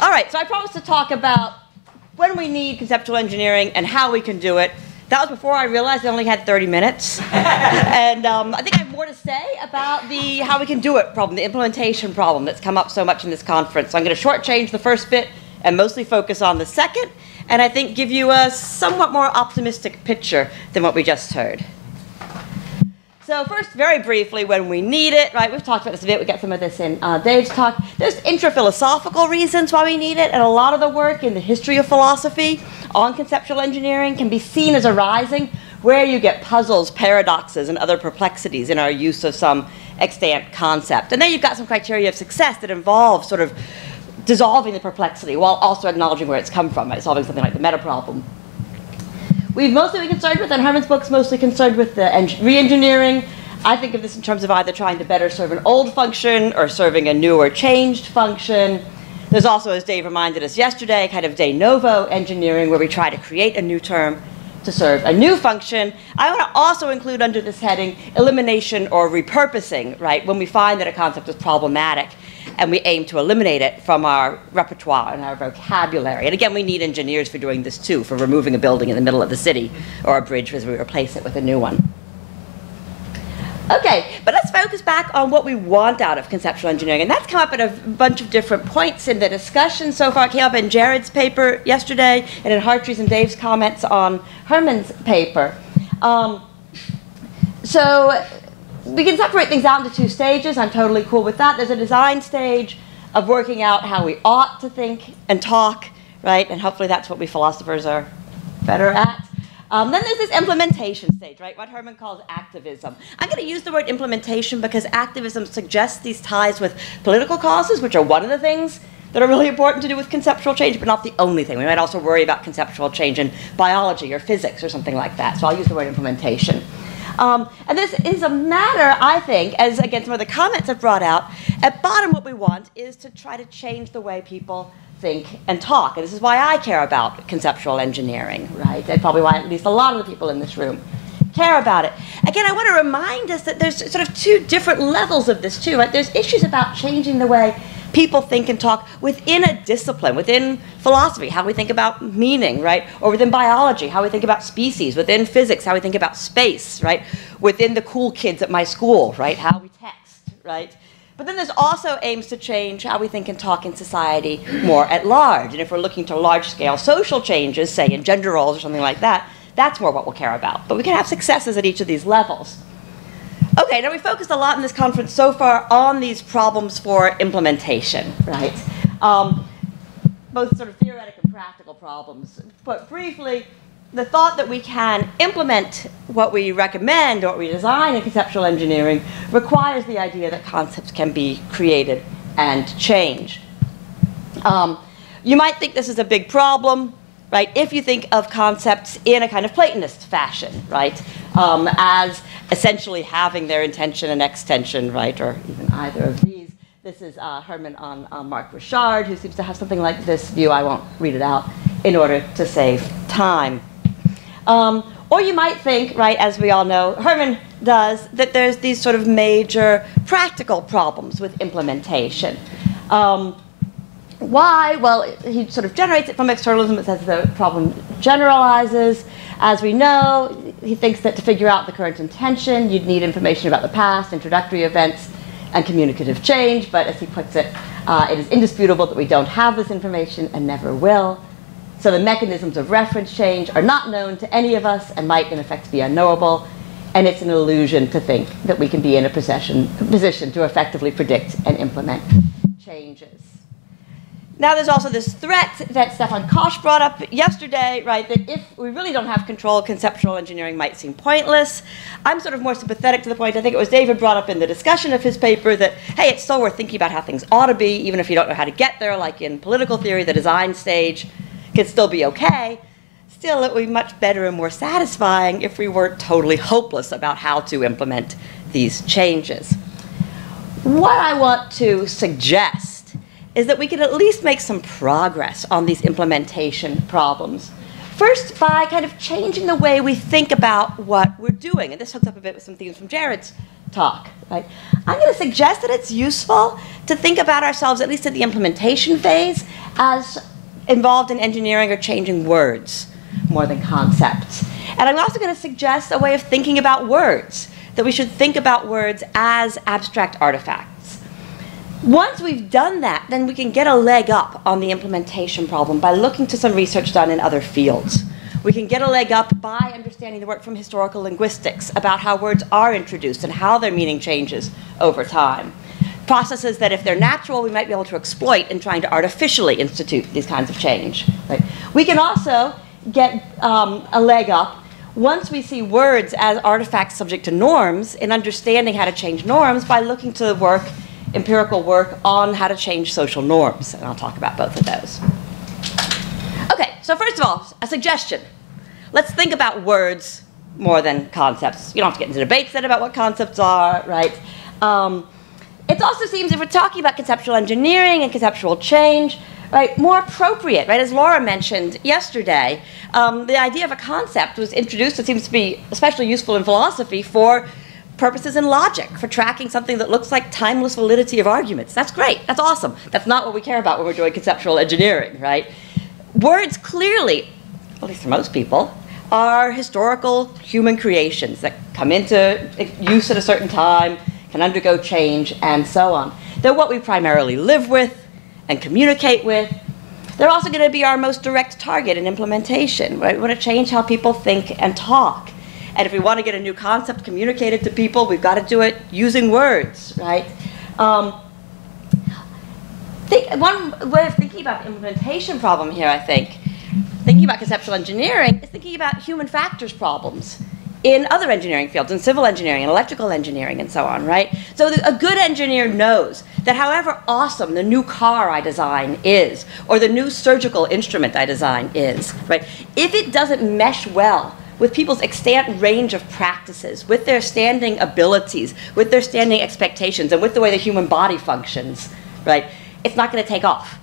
All right, so I promised to talk about when we need conceptual engineering and how we can do it. That was before I realized I only had 30 minutes. And I think I have more to say about the how we can do it problem, the implementation problem that's come up so much in this conference. So I'm going to shortchange the first bit and mostly focus on the second, and I think give you a somewhat more optimistic picture than what we just heard. So first, very briefly, when we need it, right? We've talked about this a bit. We got some of this in Dave's talk. There's intra-philosophical reasons why we need it, and a lot of the work in the history of philosophy on conceptual engineering can be seen as arising where you get puzzles, paradoxes, and other perplexities in our use of some extant concept. And then you've got some criteria of success that involve sort of dissolving the perplexity while also acknowledging where it's come from, right? Solving something like the meta problem. We've mostly been concerned with, and Herman's book's mostly concerned with the re-engineering. I think of this in terms of either trying to better serve an old function or serving a new or changed function. There's also, as Dave reminded us yesterday, kind of de novo engineering, where we try to create a new term to serve a new function. I want to also include under this heading elimination or repurposing, right? When we find that a concept is problematic and we aim to eliminate it from our repertoire and our vocabulary. And again, we need engineers for doing this too, for removing a building in the middle of the city or a bridge as we replace it with a new one. Okay, but let's focus back on what we want out of conceptual engineering. And that's come up at a bunch of different points in the discussion so far. It came up in Jared's paper yesterday and in Hartree's and Dave's comments on Herman's paper. So we can separate things out into two stages. I'm totally cool with that. There's a design stage of working out how we ought to think and talk, right? And hopefully that's what we philosophers are better at. Then there's this implementation stage, right? What Herman calls activism. I'm going to use the word implementation because activism suggests these ties with political causes, which are one of the things that are really important to do with conceptual change, but not the only thing. We might also worry about conceptual change in biology or physics or something like that. So I'll use the word implementation. And this is a matter, I think, as again some of the comments have brought out, at bottom what we want is to try to change the way people think and talk. And this is why I care about conceptual engineering, right? And probably why at least a lot of the people in this room care about it. Again, I want to remind us that there's sort of two different levels of this too, right? There's issues about changing the way people think and talk within a discipline, within philosophy, how we think about meaning, right? Or within biology, how we think about species, within physics, how we think about space, right? Within the cool kids at my school, right? How we text, right? But then there's also aims to change how we think and talk in society more at large. And if we're looking to large-scale social changes, say in gender roles or something like that, that's more what we'll care about. But we can have successes at each of these levels. Okay, now we focused a lot in this conference so far on these problems for implementation, right? Both sort of theoretic and practical problems. But briefly, the thought that we can implement what we recommend or what we design in conceptual engineering requires the idea that concepts can be created and changed. You might think this is a big problem, right, if you think of concepts in a kind of Platonist fashion, right, as essentially having their intension and extension, right, or even either of these. This is Herman on Marc Richard, who seems to have something like this view. I won't read it out in order to save time. Or you might think, right, as we all know, Herman does, that there's these sort of major practical problems with implementation. Why? Well, he sort of generates it from externalism. It says the problem generalizes. As we know, he thinks that to figure out the current intention, you'd need information about the past, introductory events, and communicative change. But as he puts it, it is indisputable that we don't have this information and never will. So the mechanisms of reference change are not known to any of us and might, in effect, be unknowable. And it's an illusion to think that we can be in a position to effectively predict and implement changes. Now there's also this threat that Stefan Koch brought up yesterday, right, that if we really don't have control, conceptual engineering might seem pointless. I'm sort of more sympathetic to the point. I think it was David brought up in the discussion of his paper that, hey, it's still worth thinking about how things ought to be, even if you don't know how to get there, like in political theory, the design stage can still be okay. Still, it would be much better and more satisfying if we weren't totally hopeless about how to implement these changes. What I want to suggest is that we can at least make some progress on these implementation problems. First, by kind of changing the way we think about what we're doing. And this hooks up a bit with some themes from Jared's talk, right? I'm going to suggest that it's useful to think about ourselves, at least at the implementation phase, as involved in engineering or changing words more than concepts. And I'm also going to suggest a way of thinking about words, that we should think about words as abstract artifacts. Once we've done that, then we can get a leg up on the implementation problem by looking to some research done in other fields. We can get a leg up by understanding the work from historical linguistics about how words are introduced and how their meaning changes over time. Processes that, if they're natural, we might be able to exploit in trying to artificially institute these kinds of change. Right? We can also get a leg up once we see words as artifacts subject to norms in understanding how to change norms by looking to work, empirical work on how to change social norms. And I'll talk about both of those. Okay, so first of all, a suggestion. Let's think about words more than concepts. You don't have to get into debates then about what concepts are, right? It also seems, if we're talking about conceptual engineering and conceptual change, right, more appropriate, right? As Laura mentioned yesterday, the idea of a concept was introduced. It seems to be especially useful in philosophy for purposes in logic, for tracking something that looks like timeless validity of arguments. That's great. That's awesome. That's not what we care about when we're doing conceptual engineering, right? Words clearly, at least for most people, are historical human creations that come into use at a certain time, can undergo change, and so on. They're what we primarily live with and communicate with. They're also going to be our most direct target in implementation, right? We want to change how people think and talk. And if we want to get a new concept communicated to people, we've got to do it using words, right? One way of thinking about the implementation problem here, I think, thinking about conceptual engineering, is thinking about human factors problems in other engineering fields, in civil engineering and electrical engineering and so on, right? So a good engineer knows that however awesome the new car I design is, or the new surgical instrument I design is, right? If it doesn't mesh well with people's extant range of practices, with their standing abilities, with their standing expectations, and with the way the human body functions, right, it's not going to take off.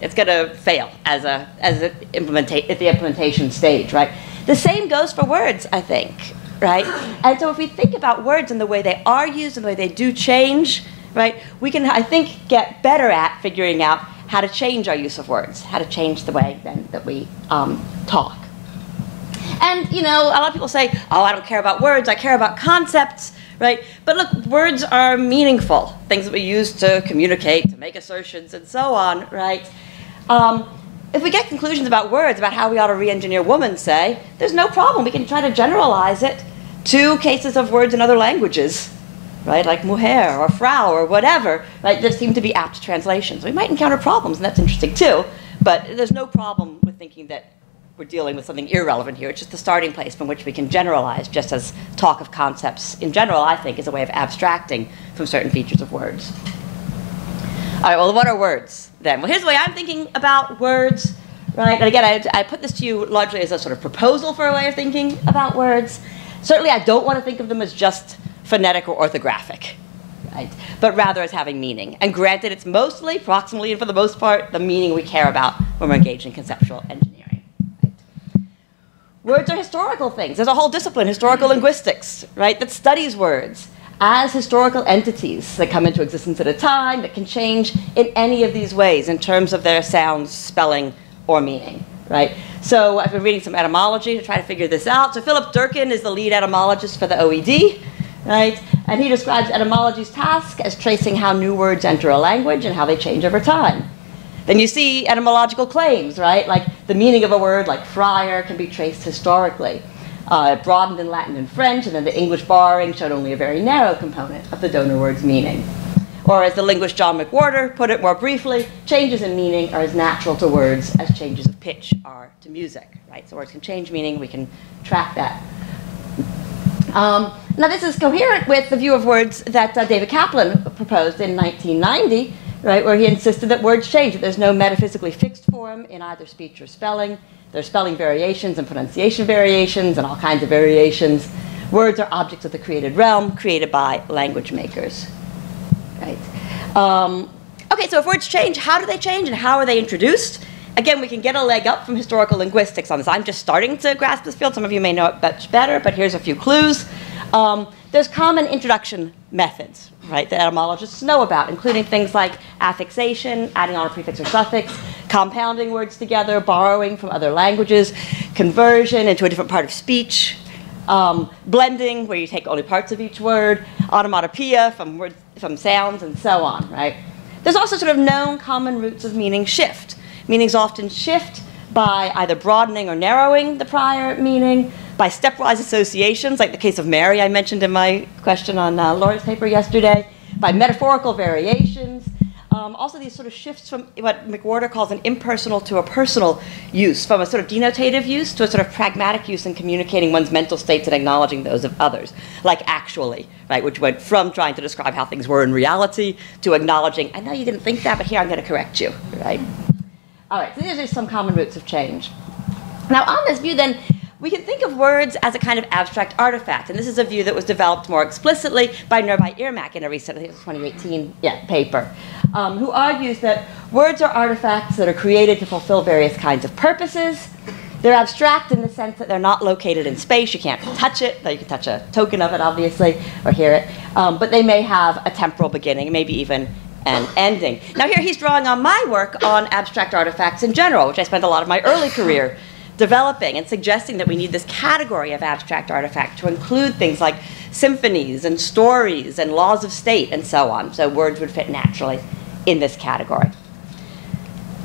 It's going to fail at the implementation stage, right? The same goes for words, I think, right? And so if we think about words and the way they are used and the way they do change, right, we can, I think, get better at figuring out how to change our use of words, how to change the way then that we talk. And, you know, a lot of people say, oh, I don't care about words, I care about concepts, right? But look, words are meaningful, things that we use to communicate, to make assertions, and so on, right? If we get conclusions about words, about how we ought to re-engineer woman, say, there's no problem. We can try to generalize it to cases of words in other languages, right? Like mujer or frau or whatever, right? That seem to be apt translations. We might encounter problems, and that's interesting too, but there's no problem with thinking that we're dealing with something irrelevant here. It's just the starting place from which we can generalize, just as talk of concepts in general, I think, is a way of abstracting from certain features of words. All right, well, what are words then? Well, here's the way I'm thinking about words, right? And again, I put this to you largely as a sort of proposal for a way of thinking about words. Certainly, I don't want to think of them as just phonetic or orthographic, right? But rather as having meaning. And granted, it's mostly, proximally, and for the most part, the meaning we care about when we're engaged in conceptual engineering. Right? Words are historical things. There's a whole discipline, historical linguistics, right, that studies words as historical entities that come into existence at a time, that can change in any of these ways in terms of their sounds, spelling, or meaning, right? So I've been reading some etymology to try to figure this out. So Philip Durkin is the lead etymologist for the OED, right? And he describes etymology's task as tracing how new words enter a language and how they change over time. Then you see etymological claims, right? Like the meaning of a word like friar can be traced historically. It broadened in Latin and French, and then the English borrowing showed only a very narrow component of the donor word's meaning. Or as the linguist John McWhorter put it more briefly, changes in meaning are as natural to words as changes of pitch are to music, right? So words can change meaning, we can track that. Now this is coherent with the view of words that David Kaplan proposed in 1990, right, where he insisted that words change, that there's no metaphysically fixed form in either speech or spelling. There's spelling variations and pronunciation variations and all kinds of variations. Words are objects of the created realm, created by language makers. Right? Okay, so if words change, how do they change and how are they introduced? Again, we can get a leg up from historical linguistics on this. I'm just starting to grasp this field. Some of you may know it much better, but here's a few clues. there's common introduction methods, right, that etymologists know about, including things like affixation, adding on a prefix or suffix, compounding words together, borrowing from other languages, conversion into a different part of speech, blending, where you take only parts of each word, onomatopoeia from sounds, and so on, right? There's also sort of known common roots of meaning shift. Meanings often shift by either broadening or narrowing the prior meaning, by stepwise associations, like the case of Mary I mentioned in my question on Laura's paper yesterday, by metaphorical variations. Also these sort of shifts from what McWhorter calls an impersonal to a personal use, from a sort of denotative use to a sort of pragmatic use in communicating one's mental states and acknowledging those of others, like actually, right, which went from trying to describe how things were in reality to acknowledging, I know you didn't think that, but here I'm going to correct you, right? All right, so these are some common roots of change. Now on this view then, we can think of words as a kind of abstract artifact, and this is a view that was developed more explicitly by Nurbai Irmak in a recent, I think it was 2018 paper, who argues that words are artifacts that are created to fulfill various kinds of purposes. They're abstract in the sense that they're not located in space. You can't touch it, though you can touch a token of it, obviously, or hear it, but they may have a temporal beginning, maybe even an ending. Now here he's drawing on my work on abstract artifacts in general, which I spent a lot of my early career developing, and suggesting that we need this category of abstract artifact to include things like symphonies and stories and laws of state and so on. So words would fit naturally in this category.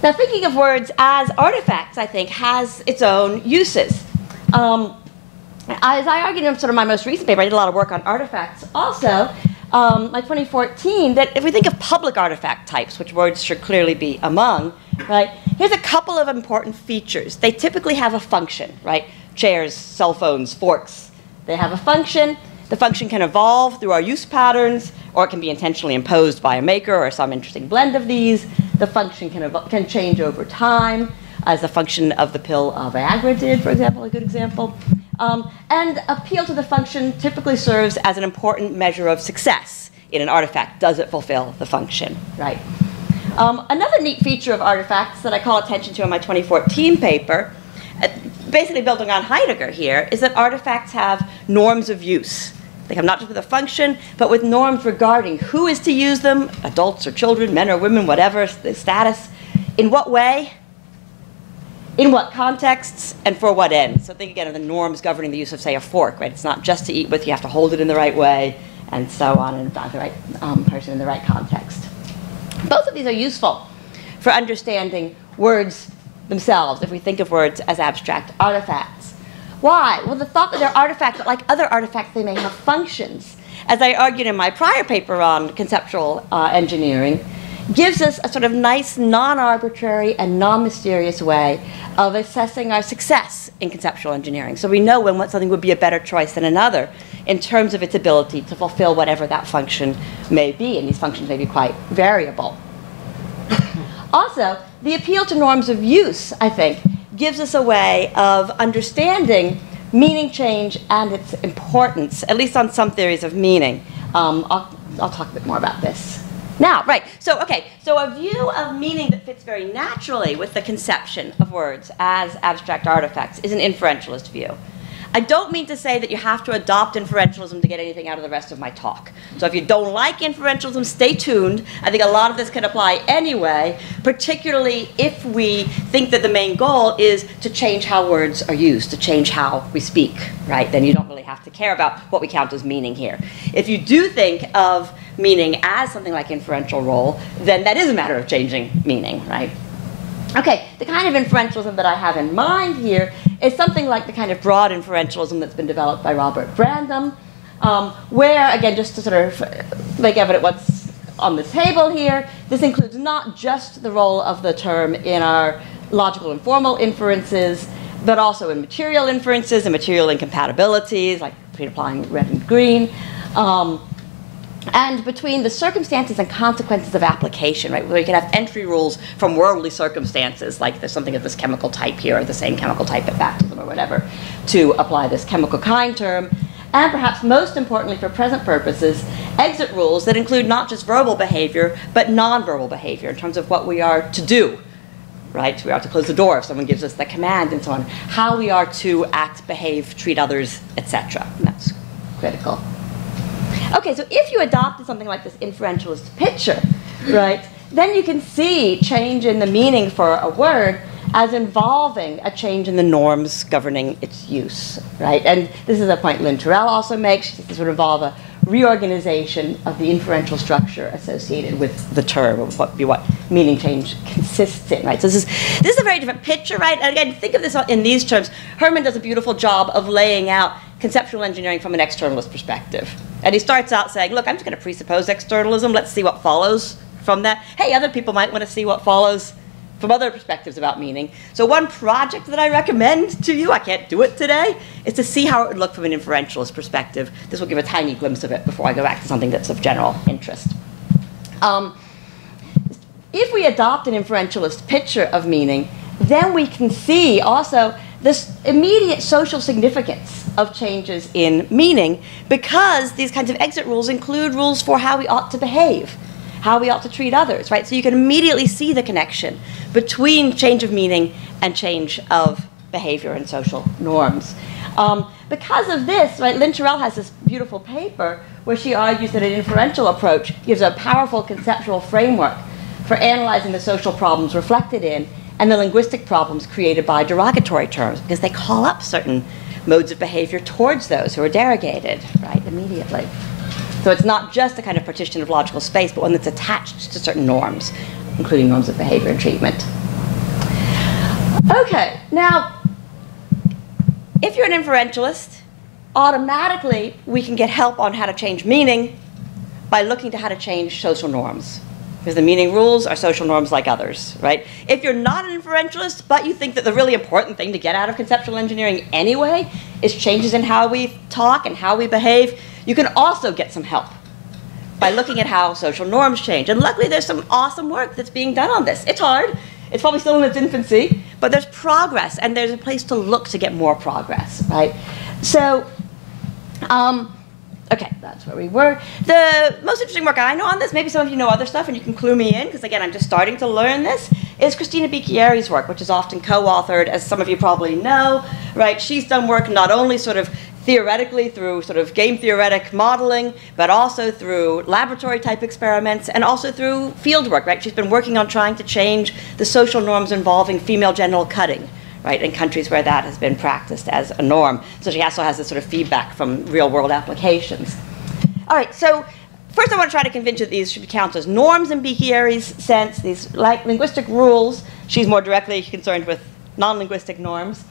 Now thinking of words as artifacts, I think, has its own uses. As I argued in sort of my most recent paper, I did a lot of work on artifacts also, like 2014, that if we think of public artifact types, which words should clearly be among, right, here's a couple of important features. They typically have a function, right? Chairs, cell phones, forks. They have a function. The function can evolve through our use patterns, or it can be intentionally imposed by a maker or some interesting blend of these. The function can change over time, as the function of the pill Viagra did, for example, a good example. And appeal to the function typically serves as an important measure of success in an artifact. Does it fulfill the function, right? Another neat feature of artifacts that I call attention to in my 2014 paper, basically building on Heidegger here, is that artifacts have norms of use. They come not just with a function, but with norms regarding who is to use them, adults or children, men or women, whatever the status, in what way, in what contexts, and for what ends. So think again of the norms governing the use of, say, a fork, right? It's not just to eat with, you have to hold it in the right way, and so on, and find the right person in the right context. Both of these are useful for understanding words themselves, if we think of words as abstract artifacts. Why? Well, the thought that they're artifacts, but like other artifacts, they may have functions. As I argued in my prior paper on conceptual engineering, gives us a sort of nice, non-arbitrary and non-mysterious way of assessing our success in conceptual engineering. So we know when something would be a better choice than another in terms of its ability to fulfill whatever that function may be, and these functions may be quite variable. Also, the appeal to norms of use, I think, gives us a way of understanding meaning change and its importance, at least on some theories of meaning. I'll talk a bit more about this now. Right, so a view of meaning that fits very naturally with the conception of words as abstract artifacts is an inferentialist view. I don't mean to say that you have to adopt inferentialism to get anything out of the rest of my talk. So if you don't like inferentialism, stay tuned. I think a lot of this can apply anyway, particularly if we think that the main goal is to change how words are used, to change how we speak, right? Then you don't really have to care about what we count as meaning here. If you do think of meaning as something like inferential role, then that is a matter of changing meaning, right? Okay, the kind of inferentialism that I have in mind here is something like the kind of broad inferentialism that's been developed by Robert Brandom, where, again, just to sort of make evident what's on the table here, this includes not just the role of the term in our logical and formal inferences, but also in material inferences and material incompatibilities, like between applying red and green, and between the circumstances and consequences of application, right? Where you can have entry rules from worldly circumstances, like there's something of this chemical type here, or the same chemical type at baptism or whatever, to apply this chemical kind term. And perhaps most importantly for present purposes, exit rules that include not just verbal behavior, but nonverbal behavior in terms of what we are to do, right? We are to close the door if someone gives us the command and so on. How we are to act, behave, treat others, etc. That's critical. Okay, so if you adopted something like this inferentialist picture, right, then you can see change in the meaning for a word as involving a change in the norms governing its use, right? And this is a point Lynn Terrell also makes. She says this would involve a reorganization of the inferential structure associated with the term, of what meaning change consists in, right? So this is a very different picture, right? And again, think of this in these terms. Herman does a beautiful job of laying out conceptual engineering from an externalist perspective. And he starts out saying, look, I'm just going to presuppose externalism. Let's see what follows from that. Hey, other people might want to see what follows from other perspectives about meaning. So one project that I recommend to you, I can't do it today, is to see how it would look from an inferentialist perspective. This will give a tiny glimpse of it before I go back to something that's of general interest. If we adopt an inferentialist picture of meaning, then we can see also this immediate social significance of changes in meaning, because these kinds of exit rules include rules for how we ought to behave, how we ought to treat others, right? So you can immediately see the connection between change of meaning and change of behavior and social norms. Because of this, right, Lynn Terrell has this beautiful paper where she argues that an inferential approach gives a powerful conceptual framework for analyzing the social problems reflected in and the linguistic problems created by derogatory terms, because they call up certain modes of behavior towards those who are derogated, right, immediately. So it's not just a kind of partition of logical space, but one that's attached to certain norms, including norms of behavior and treatment. Okay, now, if you're an inferentialist, automatically we can get help on how to change meaning by looking to how to change social norms. Because the meaning rules are social norms like others, right? If you're not an inferentialist, but you think that the really important thing to get out of conceptual engineering anyway is changes in how we talk and how we behave, you can also get some help by looking at how social norms change. And luckily, there's some awesome work that's being done on this. It's hard. It's probably still in its infancy, but there's progress, and there's a place to look to get more progress, right? So, okay, that's where we were. The most interesting work I know on this, maybe some of you know other stuff and you can clue me in, because again, I'm just starting to learn this, is Christina Bicchieri's work, which is often co-authored, as some of you probably know, right? She's done work not only sort of theoretically through sort of game theoretic modeling, but also through laboratory type experiments and also through field work, right? She's been working on trying to change the social norms involving female genital cutting, right, in countries where that has been practiced as a norm. So she also has this sort of feedback from real world applications. All right, so first I want to try to convince you that these should be counted as norms in Bicchieri's sense, these like linguistic rules. She's more directly concerned with non-linguistic norms.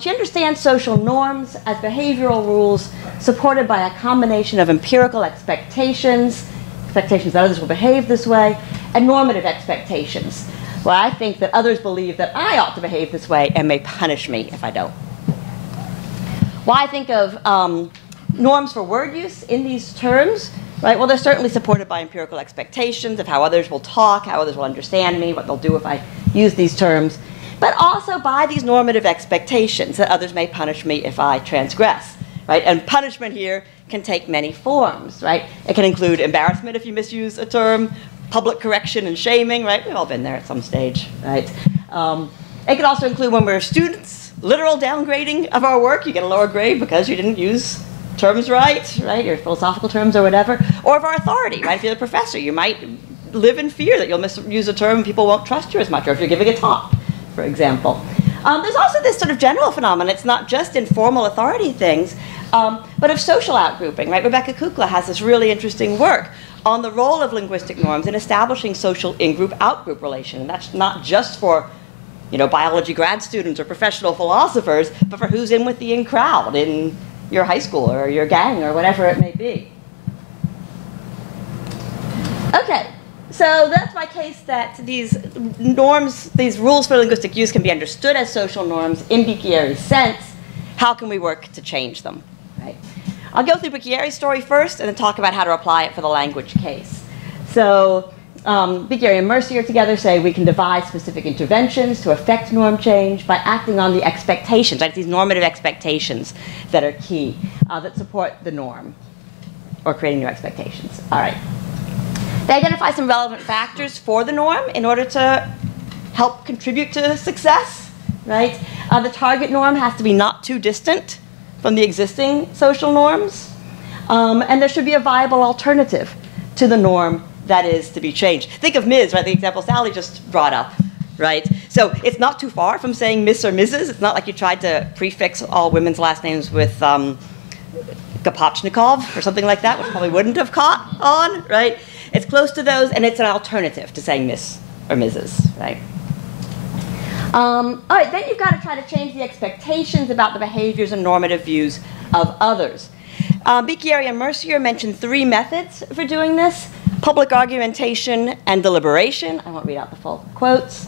She understands social norms as behavioral rules supported by a combination of empirical expectations that others will behave this way, and normative expectations. Well, I think that others believe that I ought to behave this way and may punish me if I don't. Well, I think of norms for word use in these terms, right? Well, they're certainly supported by empirical expectations of how others will talk, how others will understand me, what they'll do if I use these terms, but also by these normative expectations that others may punish me if I transgress, right? And punishment here can take many forms, right? It can include embarrassment if you misuse a term, public correction and shaming, right? We've all been there at some stage, right? It can also include when we're students, literal downgrading of our work. You get a lower grade because you didn't use terms right, your philosophical terms or whatever. Or of our authority, right? If you're the professor, you might live in fear that you'll misuse a term and people won't trust you as much, or if you're giving a talk, for example. There's also this sort of general phenomenon. It's not just informal authority things, but of social outgrouping, right? Rebecca Kukla has this really interesting work on the role of linguistic norms in establishing social in-group, out-group relation. And that's not just for, biology grad students or professional philosophers, but for who's in with the in crowd in your high school or your gang or whatever it may be. Okay, so that's my case that these norms, these rules for linguistic use can be understood as social norms in Bicchieri's sense. How can we work to change them, right? I'll go through Bicchieri's story first and then talk about how to apply it for the language case. So Bicchieri and Mercier together say we can devise specific interventions to affect norm change by acting on the expectations, right? These normative expectations that are key, that support the norm, or creating new expectations. All right. They identify some relevant factors for the norm in order to help contribute to success, right? The target norm has to be not too distant from the existing social norms. And there should be a viable alternative to the norm that is to be changed. Think of Ms., right, the example Sally just brought up, right? So it's not too far from saying Miss or Mrs. It's not like you tried to prefix all women's last names with Gapochnikov or something like that, which probably wouldn't have caught on, right? It's close to those, and it's an alternative to saying Miss or Mrs., right? All right, then you've got to try to change the expectations about the behaviors and normative views of others. Bicchieri and Mercier mentioned 3 methods for doing this: public argumentation and deliberation. I won't read out the full quotes.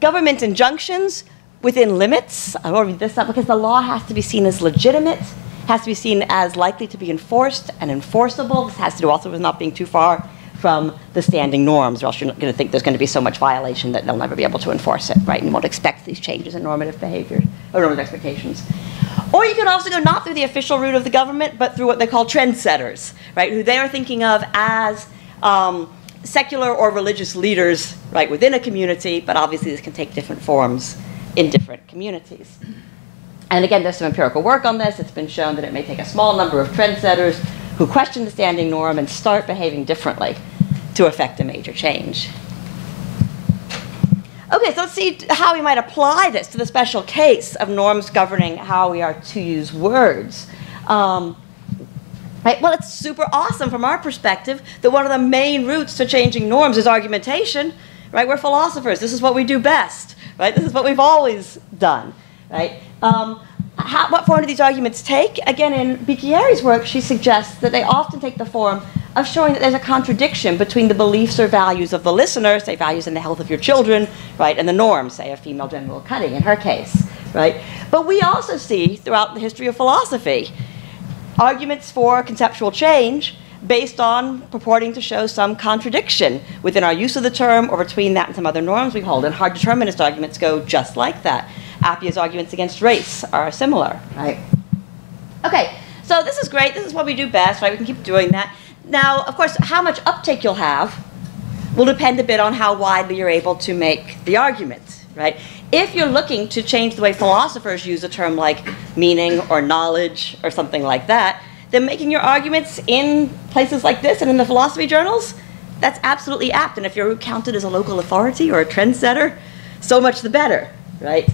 Government injunctions within limits. I won't read this up because the law has to be seen as legitimate, has to be seen as likely to be enforced and enforceable. This has to do also with not being too far from the standing norms, or else you're going to think there's going to be so much violation that they'll never be able to enforce it, right? And you won't expect these changes in normative behavior, or normative expectations. Or you can also go not through the official route of the government, but through what they call trendsetters, right? Who they are thinking of as secular or religious leaders, right, within a community, but obviously this can take different forms in different communities. And again, there's some empirical work on this. It's been shown that it may take a small number of trendsetters who question the standing norm and start behaving differently to affect a major change. Okay, so let's see how we might apply this to the special case of norms governing how we are to use words. Right? Well, it's super awesome from our perspective that one of the main routes to changing norms is argumentation. Right? We're philosophers. This is what we do best. Right? This is what we've always done. Right? What form do these arguments take? Again, in Bicchieri's work, she suggests that they often take the form of showing that there's a contradiction between the beliefs or values of the listener, say values in the health of your children, right, and the norms, say a female genital cutting in her case, right? But we also see throughout the history of philosophy arguments for conceptual change based on purporting to show some contradiction within our use of the term or between that and some other norms we hold. And hard determinist arguments go just like that. Appiah's arguments against race are similar, right? Okay, so this is great. This is what we do best, right? We can keep doing that. Now, of course, how much uptake you'll have will depend a bit on how widely you're able to make the argument, right? If you're looking to change the way philosophers use a term like meaning or knowledge or something like that, then making your arguments in places like this and in the philosophy journals, that's absolutely apt. And if you're counted as a local authority or a trendsetter, so much the better, right?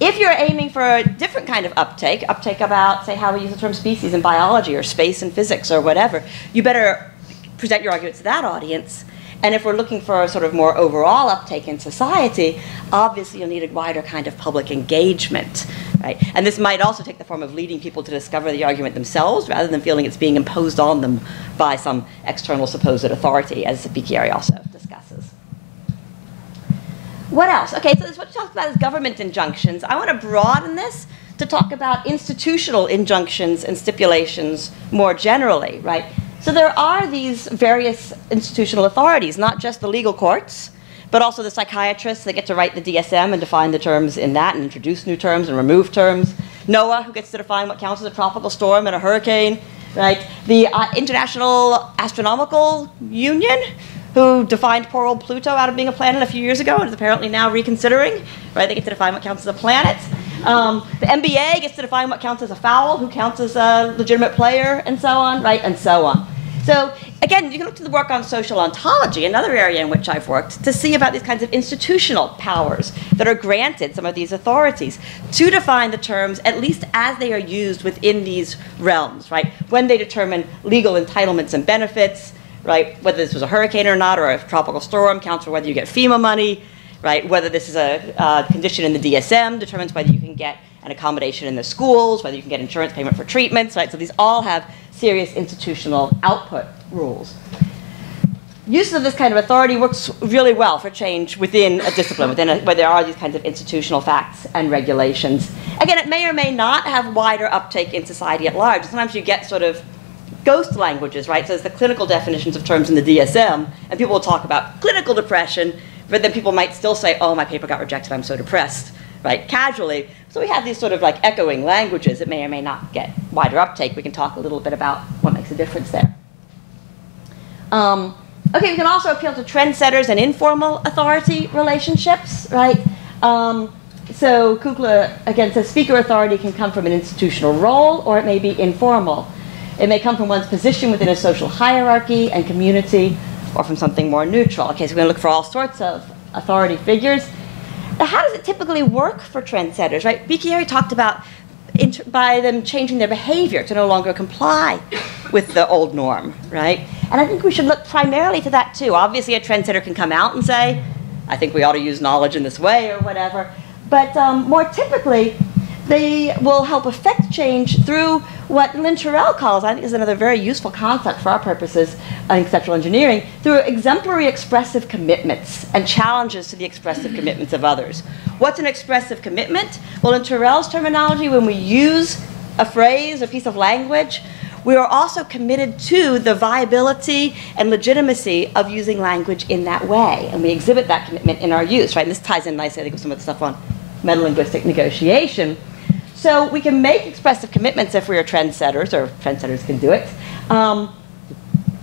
If you're aiming for a different kind of uptake about, say, how we use the term species in biology or space in physics or whatever, you better present your argument to that audience. And if we're looking for a sort of more overall uptake in society, obviously you'll need a wider kind of public engagement, right? And this might also take the form of leading people to discover the argument themselves rather than feeling it's being imposed on them by some external supposed authority, as Bicchieri also discusses. What else? Okay, so this, what you talked about is government injunctions. I want to broaden this to talk about institutional injunctions and stipulations more generally, right? So there are these various institutional authorities, not just the legal courts, but also the psychiatrists that get to write the DSM and define the terms in that and introduce new terms and remove terms. NOAA, who gets to define what counts as a tropical storm and a hurricane, right? The International Astronomical Union, who defined poor old Pluto out of being a planet a few years ago and is apparently now reconsidering, right? They get to define what counts as a planet. The NBA gets to define what counts as a foul, who counts as a legitimate player, and so on, right? And so on. So again, you can look to the work on social ontology, another area in which I've worked, to see about these kinds of institutional powers that are granted some of these authorities to define the terms, at least as they are used within these realms, right? When they determine legal entitlements and benefits, right? Whether this was a hurricane or not, or a tropical storm counts for whether you get FEMA money, right? Whether this is a condition in the DSM determines whether you can get an accommodation in the schools, whether you can get insurance payment for treatments, right? So these all have serious institutional output rules. Use of this kind of authority works really well for change within a discipline, where there are these kinds of institutional facts and regulations. Again, it may or may not have wider uptake in society at large. Sometimes you get sort of ghost languages, right? So there's the clinical definitions of terms in the DSM, and people will talk about clinical depression, but then people might still say, oh, my paper got rejected, I'm so depressed, right? Casually. So we have these sort of like echoing languages that may or may not get wider uptake. We can talk a little bit about what makes a difference there. Okay, we can also appeal to trendsetters and informal authority relationships, right? So Kukla, again, says speaker authority can come from an institutional role, or it may be informal. It may come from one's position within a social hierarchy and community, or from something more neutral. Okay, so we're going to look for all sorts of authority figures. Now, how does it typically work for trendsetters, right? Bicchieri talked about by them changing their behavior to no longer comply with the old norm, right? And I think we should look primarily to that too. Obviously, a trendsetter can come out and say, I think we ought to use knowledge in this way or whatever. But more typically, they will help affect change through what Lynn Terrell calls, I think is another very useful concept for our purposes in conceptual engineering, through exemplary expressive commitments and challenges to the expressive commitments of others. What's an expressive commitment? Well, in Terrell's terminology, when we use a phrase, a piece of language, we are also committed to the viability and legitimacy of using language in that way. And we exhibit that commitment in our use, right? And this ties in nicely, I think, with some of the stuff on metalinguistic negotiation. So we can make expressive commitments if we are trendsetters, or trendsetters can do it. And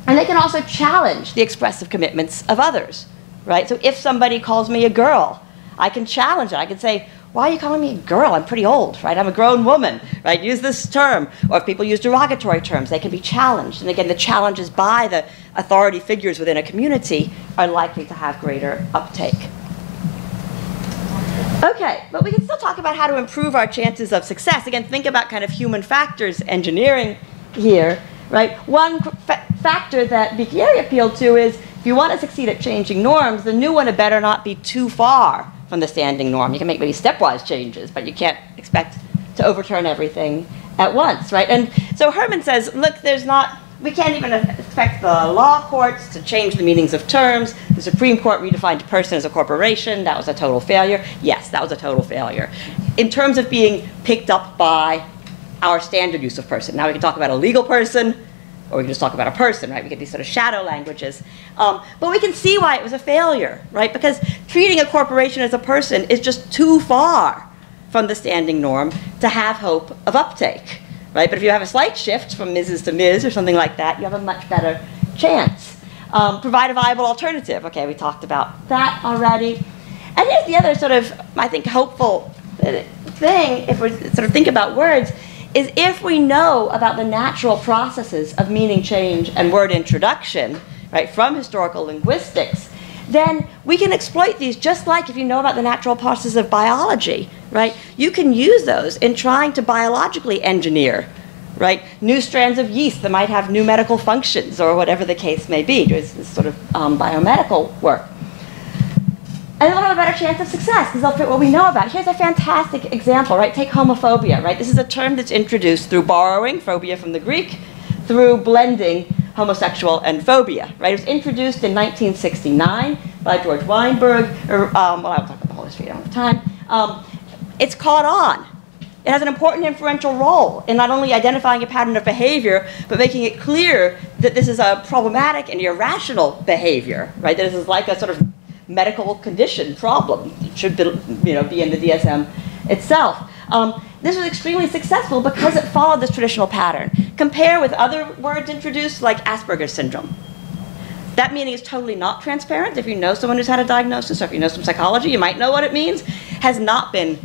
they can also challenge the expressive commitments of others, right? So if somebody calls me a girl, I can challenge it. I can say, why are you calling me a girl? I'm pretty old, right? I'm a grown woman, right? Use this term. Or if people use derogatory terms, they can be challenged. And again, the challenges by the authority figures within a community are likely to have greater uptake. Okay, but we can still talk about how to improve our chances of success. Again, think about kind of human factors engineering here, right? One factor that Bicchieri appealed to is if you want to succeed at changing norms, the new one had better not be too far from the standing norm. You can make maybe stepwise changes, but you can't expect to overturn everything at once, right? And so Herman says, look, we can't even expect the law courts to change the meanings of terms. The Supreme Court redefined person as a corporation. That was a total failure. Yes, that was a total failure. In terms of being picked up by our standard use of person. Now we can talk about a legal person, or we can just talk about a person, right? We get these sort of shadow languages. But we can see why it was a failure, right? Because treating a corporation as a person is just too far from the standing norm to have hope of uptake. Right? But if you have a slight shift from Mrs. to Ms. or something like that, you have a much better chance. Provide a viable alternative. Okay, we talked about that already. And here's the other sort of, I think, hopeful thing, if we sort of think about words, is if we know about the natural processes of meaning change and word introduction, right, from historical linguistics, then we can exploit these just like if you know about the natural processes of biology, right? You can use those in trying to biologically engineer, right, new strands of yeast that might have new medical functions or whatever the case may be. There's this sort of biomedical work. And they'll have a better chance of success because they'll fit what we know about. Here's a fantastic example, right? Take homophobia, right? This is a term that's introduced through borrowing, phobia from the Greek, through blending homosexual and phobia, right? It was introduced in 1969 by George Weinberg. Well, I'll talk about the whole history, I don't have time. It's caught on. It has an important inferential role in not only identifying a pattern of behavior, but making it clear that this is a problematic and irrational behavior, right? That this is like a sort of medical condition problem. It should be, be in the DSM itself. This was extremely successful because it followed this traditional pattern. Compare with other words introduced like Asperger's syndrome. That meaning is totally not transparent. If you know someone who's had a diagnosis or if you know some psychology, you might know what it means. Has not been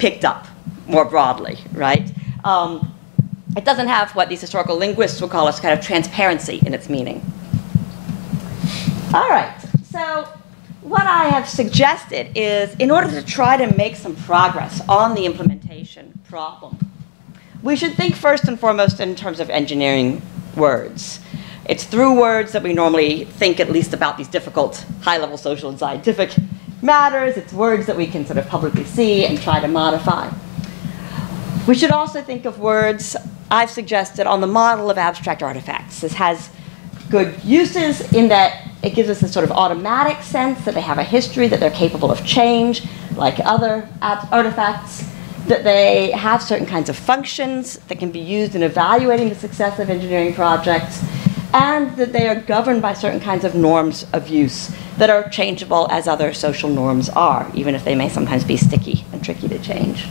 picked up more broadly, right? It doesn't have what these historical linguists would call a kind of transparency in its meaning. All right, so what I have suggested is in order to try to make some progress on the implementation problem, we should think first and foremost in terms of engineering words. It's through words that we normally think at least about these difficult high-level social and scientific matters. It's words that we can sort of publicly see and try to modify. We should also think of words, I've suggested, on the model of abstract artifacts. This has good uses in that it gives us a sort of automatic sense that they have a history, that they're capable of change, like other artifacts, that they have certain kinds of functions that can be used in evaluating the success of engineering projects, and that they are governed by certain kinds of norms of use that are changeable as other social norms are, even if they may sometimes be sticky and tricky to change.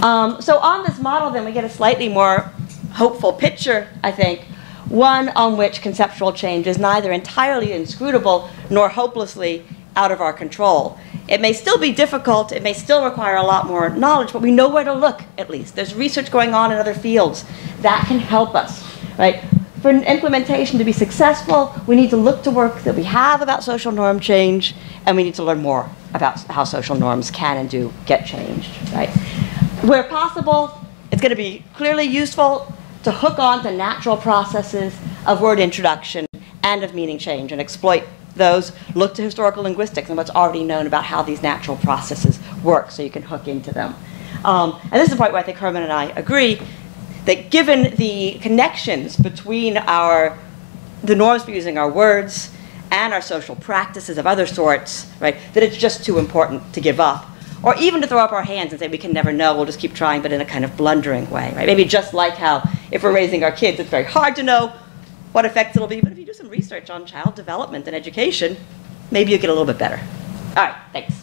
So on this model, then, we get a slightly more hopeful picture, I think, one on which conceptual change is neither entirely inscrutable nor hopelessly out of our control. It may still be difficult, it may still require a lot more knowledge, but we know where to look, at least. There's research going on in other fields that can help us, right? For an implementation to be successful, we need to look to work that we have about social norm change, and we need to learn more about how social norms can and do get changed, right? Where possible, it's going to be clearly useful to hook on to natural processes of word introduction and of meaning change and exploit those. Look to historical linguistics and what's already known about how these natural processes work so you can hook into them. And this is the point where I think Herman and I agree that given the connections between the norms for using our words and our social practices of other sorts, right, that it's just too important to give up. Or even to throw up our hands and say we can never know, we'll just keep trying, but in a kind of blundering way, right? Maybe just like how if we're raising our kids, it's very hard to know what effects it'll be, but if you do some research on child development and education, maybe you get a little bit better. All right, thanks.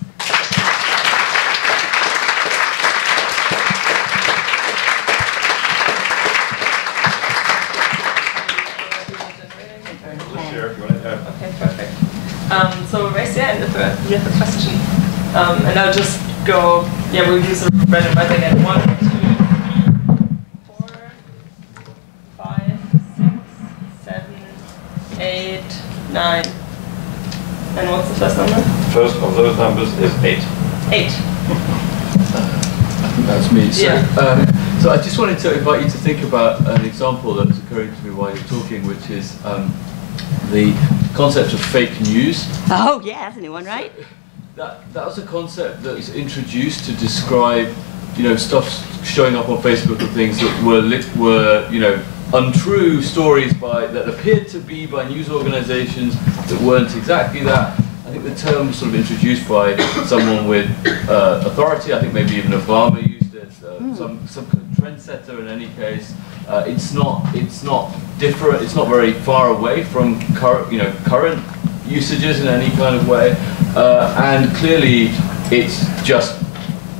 Okay, perfect. So raise your hand if you have a question. And I'll just go, yeah, we'll use a randomizer again. 1, 2, 3, 4, 5, 6, 7, 8, 9. And what's the first number? First of those numbers is 8. 8. That's me. So, Yeah. So I just wanted to invite you to think about an example that was occurring to me while you're talking, which is the concept of fake news. Oh, yeah, that's a new one, right? That was a concept that was introduced to describe, stuff showing up on Facebook and things that were untrue stories that appeared to be by news organizations that weren't exactly that. I think the term was sort of introduced by someone with authority. I think maybe even Obama used it. Some kind of trendsetter in any case. It's not different. It's not very far away from current usages in any kind of way. And clearly, it's just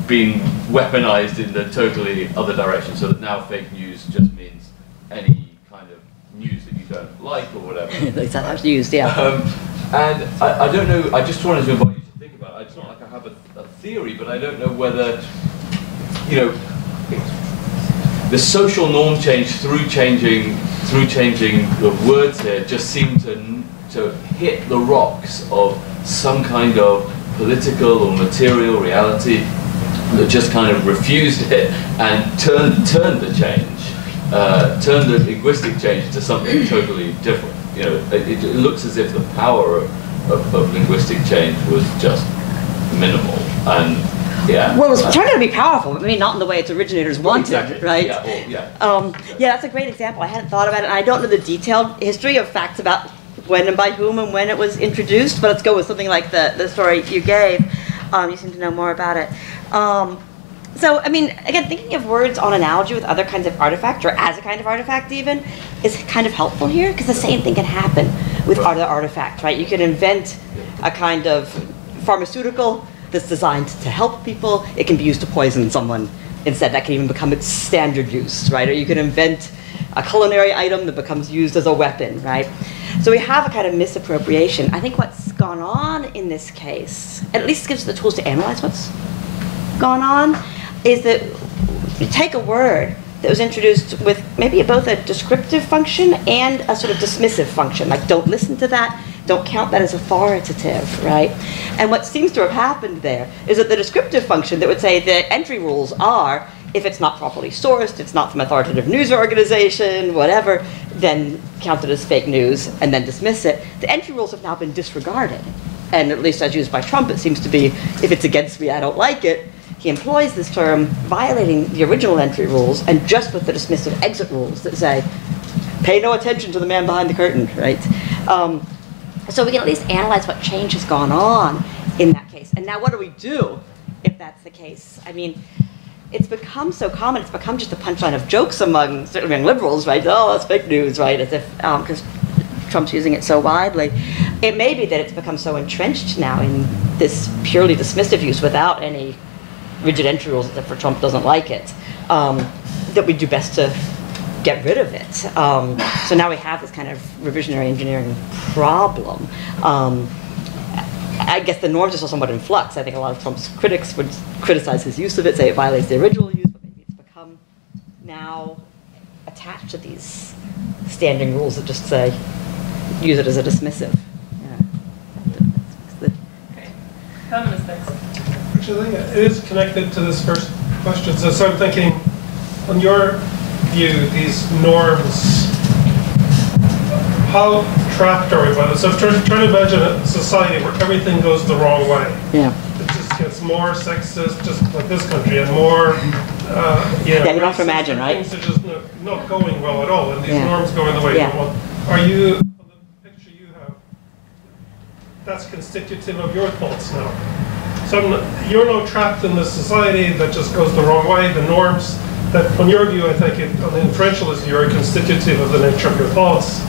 being weaponized in the totally other direction. So that now fake news just means any kind of news that you don't like or whatever. At least that's how it's used, yeah. And I don't know. I just wanted to invite you to think about it. It's not like I have a theory, but I don't know whether the social norm change through changing the words here just seem to hit the rocks of some kind of political or material reality that just kind of refused it and turned the change, turned the linguistic change into something totally different. It looks as if the power of linguistic change was just minimal. And yeah. Well, it's turned out to be powerful, but maybe not in the way its originators wanted, exactly. right? Yeah, yeah, that's a great example. I hadn't thought about it, and I don't know the detailed history of facts about when and by whom and when it was introduced, but let's go with something like the story you gave. You seem to know more about it. So, I mean, again, thinking of words on analogy with other kinds of artifact, or as a kind of artifact even, is kind of helpful here, because the same thing can happen with other artifacts, right? You can invent a kind of pharmaceutical that's designed to help people. It can be used to poison someone instead. That can even become its standard use, right? Or you can invent a culinary item that becomes used as a weapon, right? So we have a kind of misappropriation. I think what's gone on in this case, at least gives us the tools to analyze what's gone on, is that you take a word that was introduced with maybe both a descriptive function and a sort of dismissive function, like don't listen to that, don't count that as authoritative, right? And what seems to have happened there is that the descriptive function that would say the entry rules are, if it's not properly sourced, it's not from authoritative news organization, whatever, then count it as fake news and then dismiss it. The entry rules have now been disregarded. And at least as used by Trump, it seems to be, if it's against me, I don't like it. He employs this term, violating the original entry rules, and just with the dismissive exit rules that say, pay no attention to the man behind the curtain, right? So we can at least analyze what change has gone on in that case. And now what do we do if that's the case? I mean, it's become so common, it's become just a punchline of jokes certainly among liberals, right? Oh, that's fake news, right? As if, because Trump's using it so widely. It may be that it's become so entrenched now in this purely dismissive use without any rigid entry rules, except for Trump doesn't like it, that we do best to get rid of it. So now we have this kind of revisionary engineering problem. I guess the norms are still somewhat in flux. I think a lot of Trump's critics would criticize his use of it, say it violates the original use, but maybe it's become now attached to these standing rules that just say, use it as a dismissive. Okay. Herman is next. Actually, I think it is connected to this first question. So I'm thinking, on your view, these norms, how trapped are we by this? So I'm trying to imagine a society where everything goes the wrong way. Yeah. It just gets more sexist, just like this country, and more, Yeah, you don't have to imagine, right? Things are just not going well at all, and these Yeah. norms going the way Yeah. they want. Are you, on the picture you have, that's constitutive of your thoughts now? So you're now trapped in this society that just goes the wrong way. The norms that, from your view, I think, on the inferentialism, you're constitutive of the nature of your thoughts,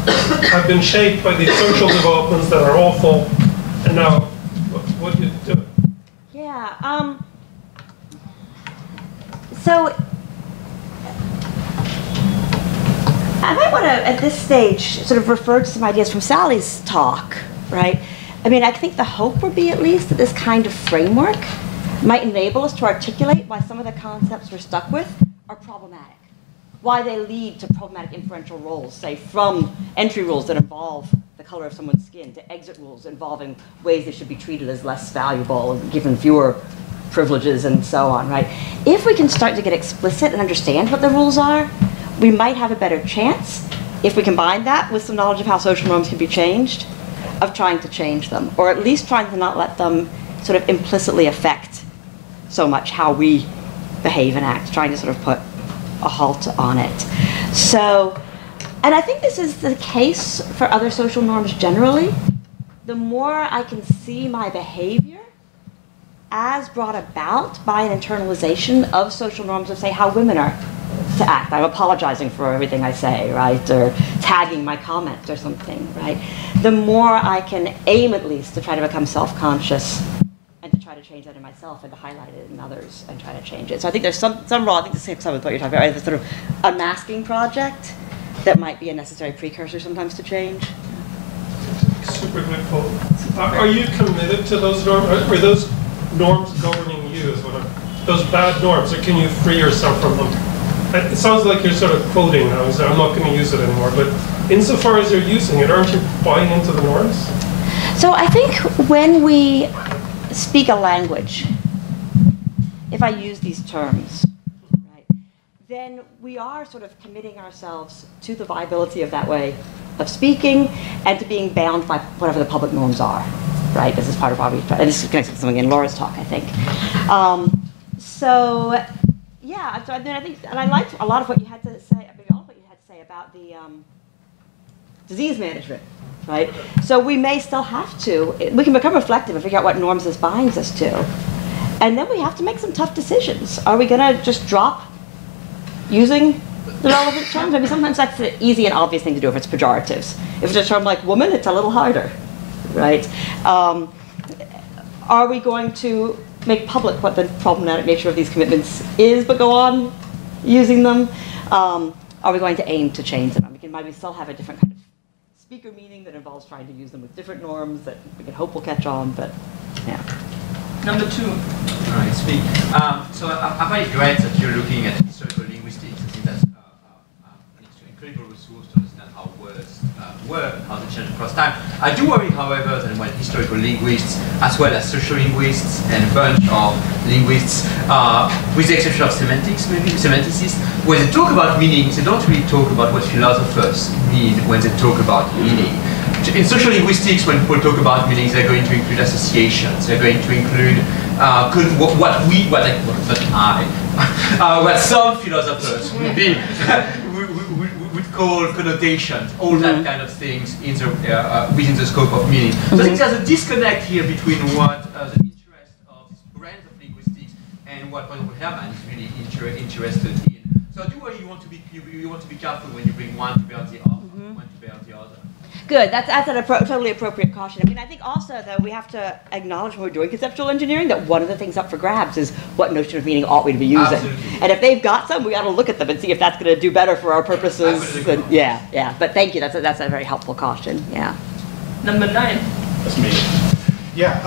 have been shaped by these social developments that are awful. And now, what do you do? Yeah. So I might want to, at this stage, sort of refer to some ideas from Sally's talk, right? I mean, I think the hope would be, at least, that this kind of framework might enable us to articulate why some of the concepts we're stuck with are problematic, why they lead to problematic inferential roles, say from entry rules that involve the color of someone's skin to exit rules involving ways they should be treated as less valuable, given fewer privileges and so on, right? If we can start to get explicit and understand what the rules are, we might have a better chance, if we combine that with some knowledge of how social norms can be changed, of trying to change them, or at least trying to not let them sort of implicitly affect so much how we behave and act, trying to sort of put a halt on it. So, and I think this is the case for other social norms generally. The more I can see my behavior as brought about by an internalization of social norms of, say, how women are to act. I'm apologizing for everything I say, right? Or tagging my comment or something, right? The more I can aim, at least, to try to become self-conscious and to try to change that in myself and to highlight it in others and try to change it. So I think there's some role, I think the same with what you're talking about, right? The sort of unmasking project that might be a necessary precursor sometimes to change. Super grateful. Are you committed to those norms? Are those norms governing you? Those bad norms, or can you free yourself from them? It sounds like you're sort of quoting now, so I'm not going to use it anymore, but insofar as you're using it, aren't you buying into the norms? So I think when we speak a language, if I use these terms, right, then we are sort of committing ourselves to the viability of that way of speaking and to being bound by whatever the public norms are, right? This is part of why we try, and this connects with something in Laura's talk, I think. Yeah, so I think, and I liked a lot of what you had to say, all of what you had to say about the disease management, right? So we may still have to, we can become reflective and figure out what norms this binds us to. And then we have to make some tough decisions. Are we going to just drop using the relevant terms? I mean, sometimes that's an easy and obvious thing to do if it's pejoratives. If it's a term like woman, it's a little harder, right? Are we going to make public what the problematic nature of these commitments is, but go on using them? Are we going to aim to change them? We might still have a different kind of speaker meaning that involves trying to use them with different norms that we can hope will catch on, but yeah. Number 2. All right, speak. So I find it great that you're looking at historical linguistics. I think that's an incredible resource to understand how words work and how they change across time. I do worry, however, that when historical linguists, as well as social linguists and a bunch of linguists, with the exception of semantics, maybe semanticists, when they talk about meanings, they don't really talk about what philosophers mean when they talk about meaning. In social linguistics, when people talk about meanings, they're going to include associations. They're going to include what some philosophers would be would call connotations, all that kind of things in the, within the scope of meaning. So I think there's a disconnect here between what the interest of this brand of linguistics and what Herman is really interested in. So I do worry you want to be careful when you bring one to bear the other. Good, that's a totally appropriate caution. I mean, I think also, though, we have to acknowledge when we're doing conceptual engineering that one of the things up for grabs is what notion of meaning ought we to be using. Absolutely. And if they've got some, we ought to look at them and see if that's going to do better for our purposes. And, yeah. But thank you, that's a very helpful caution, yeah. Number 9. That's me. Yeah,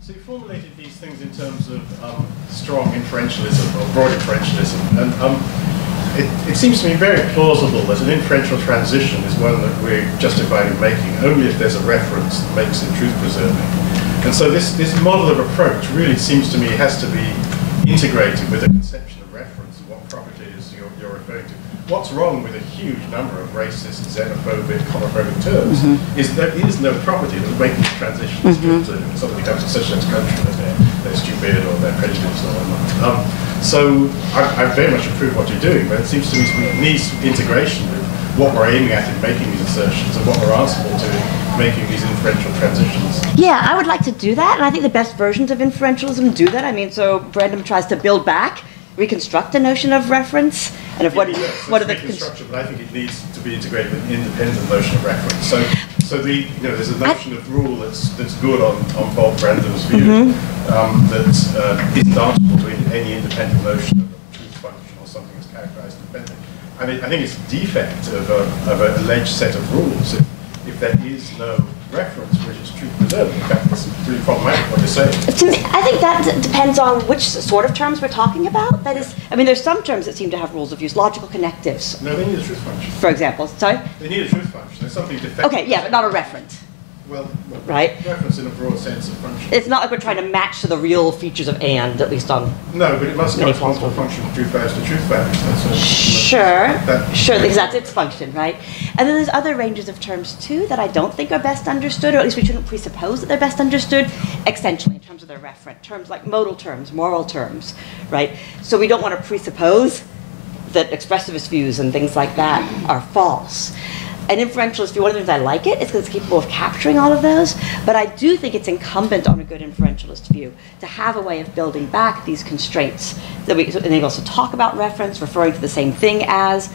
so you formulated these things in terms of strong inferentialism or broad inferentialism, and it seems to me very plausible that an inferential transition is one that we're justified in making only if there's a reference that makes it truth-preserving. And so this model of approach really seems to me has to be integrated with a conception of reference and what properties you're referring to. What's wrong with a huge number of racist, xenophobic, homophobic terms is there is no property that would make these transitions truth-preserving. Somebody comes to such and such country that they're stupid or they're prejudiced or whatnot. So I very much approve what you're doing, but it seems to me it needs integration with what we're aiming at in making these assertions and what we're answerable to in making these inferential transitions. Yeah, I would like to do that, and I think the best versions of inferentialism do that. I mean, so Brandon tries to build back, reconstruct the notion of reference, and of what are the reconstruction, but I think it needs to be integrated with an independent notion of reference. So there's a notion of rule that's good on Bob Brandon's view that isn't answerable to any independent notion of a truth function or something that's characterized independently. I think it's a defect of an alleged set of rules if there is no reference which is truth preserving. In fact, it's really problematic what you're saying. To me, I think that depends on which sort of terms we're talking about. That is, I mean, there's some terms that seem to have rules of use, logical connectives. No, they need a truth function. For example, sorry? They need a truth function. There's something defective. Okay, yeah, but not a reference. Well, right? Reference in a broad sense of function. It's not like we're trying to match to the real features of and, at least on. No, but it must correspond to a function of truth values to truth values. That's what Sure, because that's its function, right? And then there's other ranges of terms too that I don't think are best understood, or at least we shouldn't presuppose that they're best understood extensionally in terms of their referent. Terms like modal terms, moral terms, right? So we don't want to presuppose that expressivist views and things like that are false. An inferentialist view, one of the reasons I like it is because it's capable of capturing all of those, but I do think it's incumbent on a good inferentialist view to have a way of building back these constraints that enable us to talk about reference, referring to the same thing as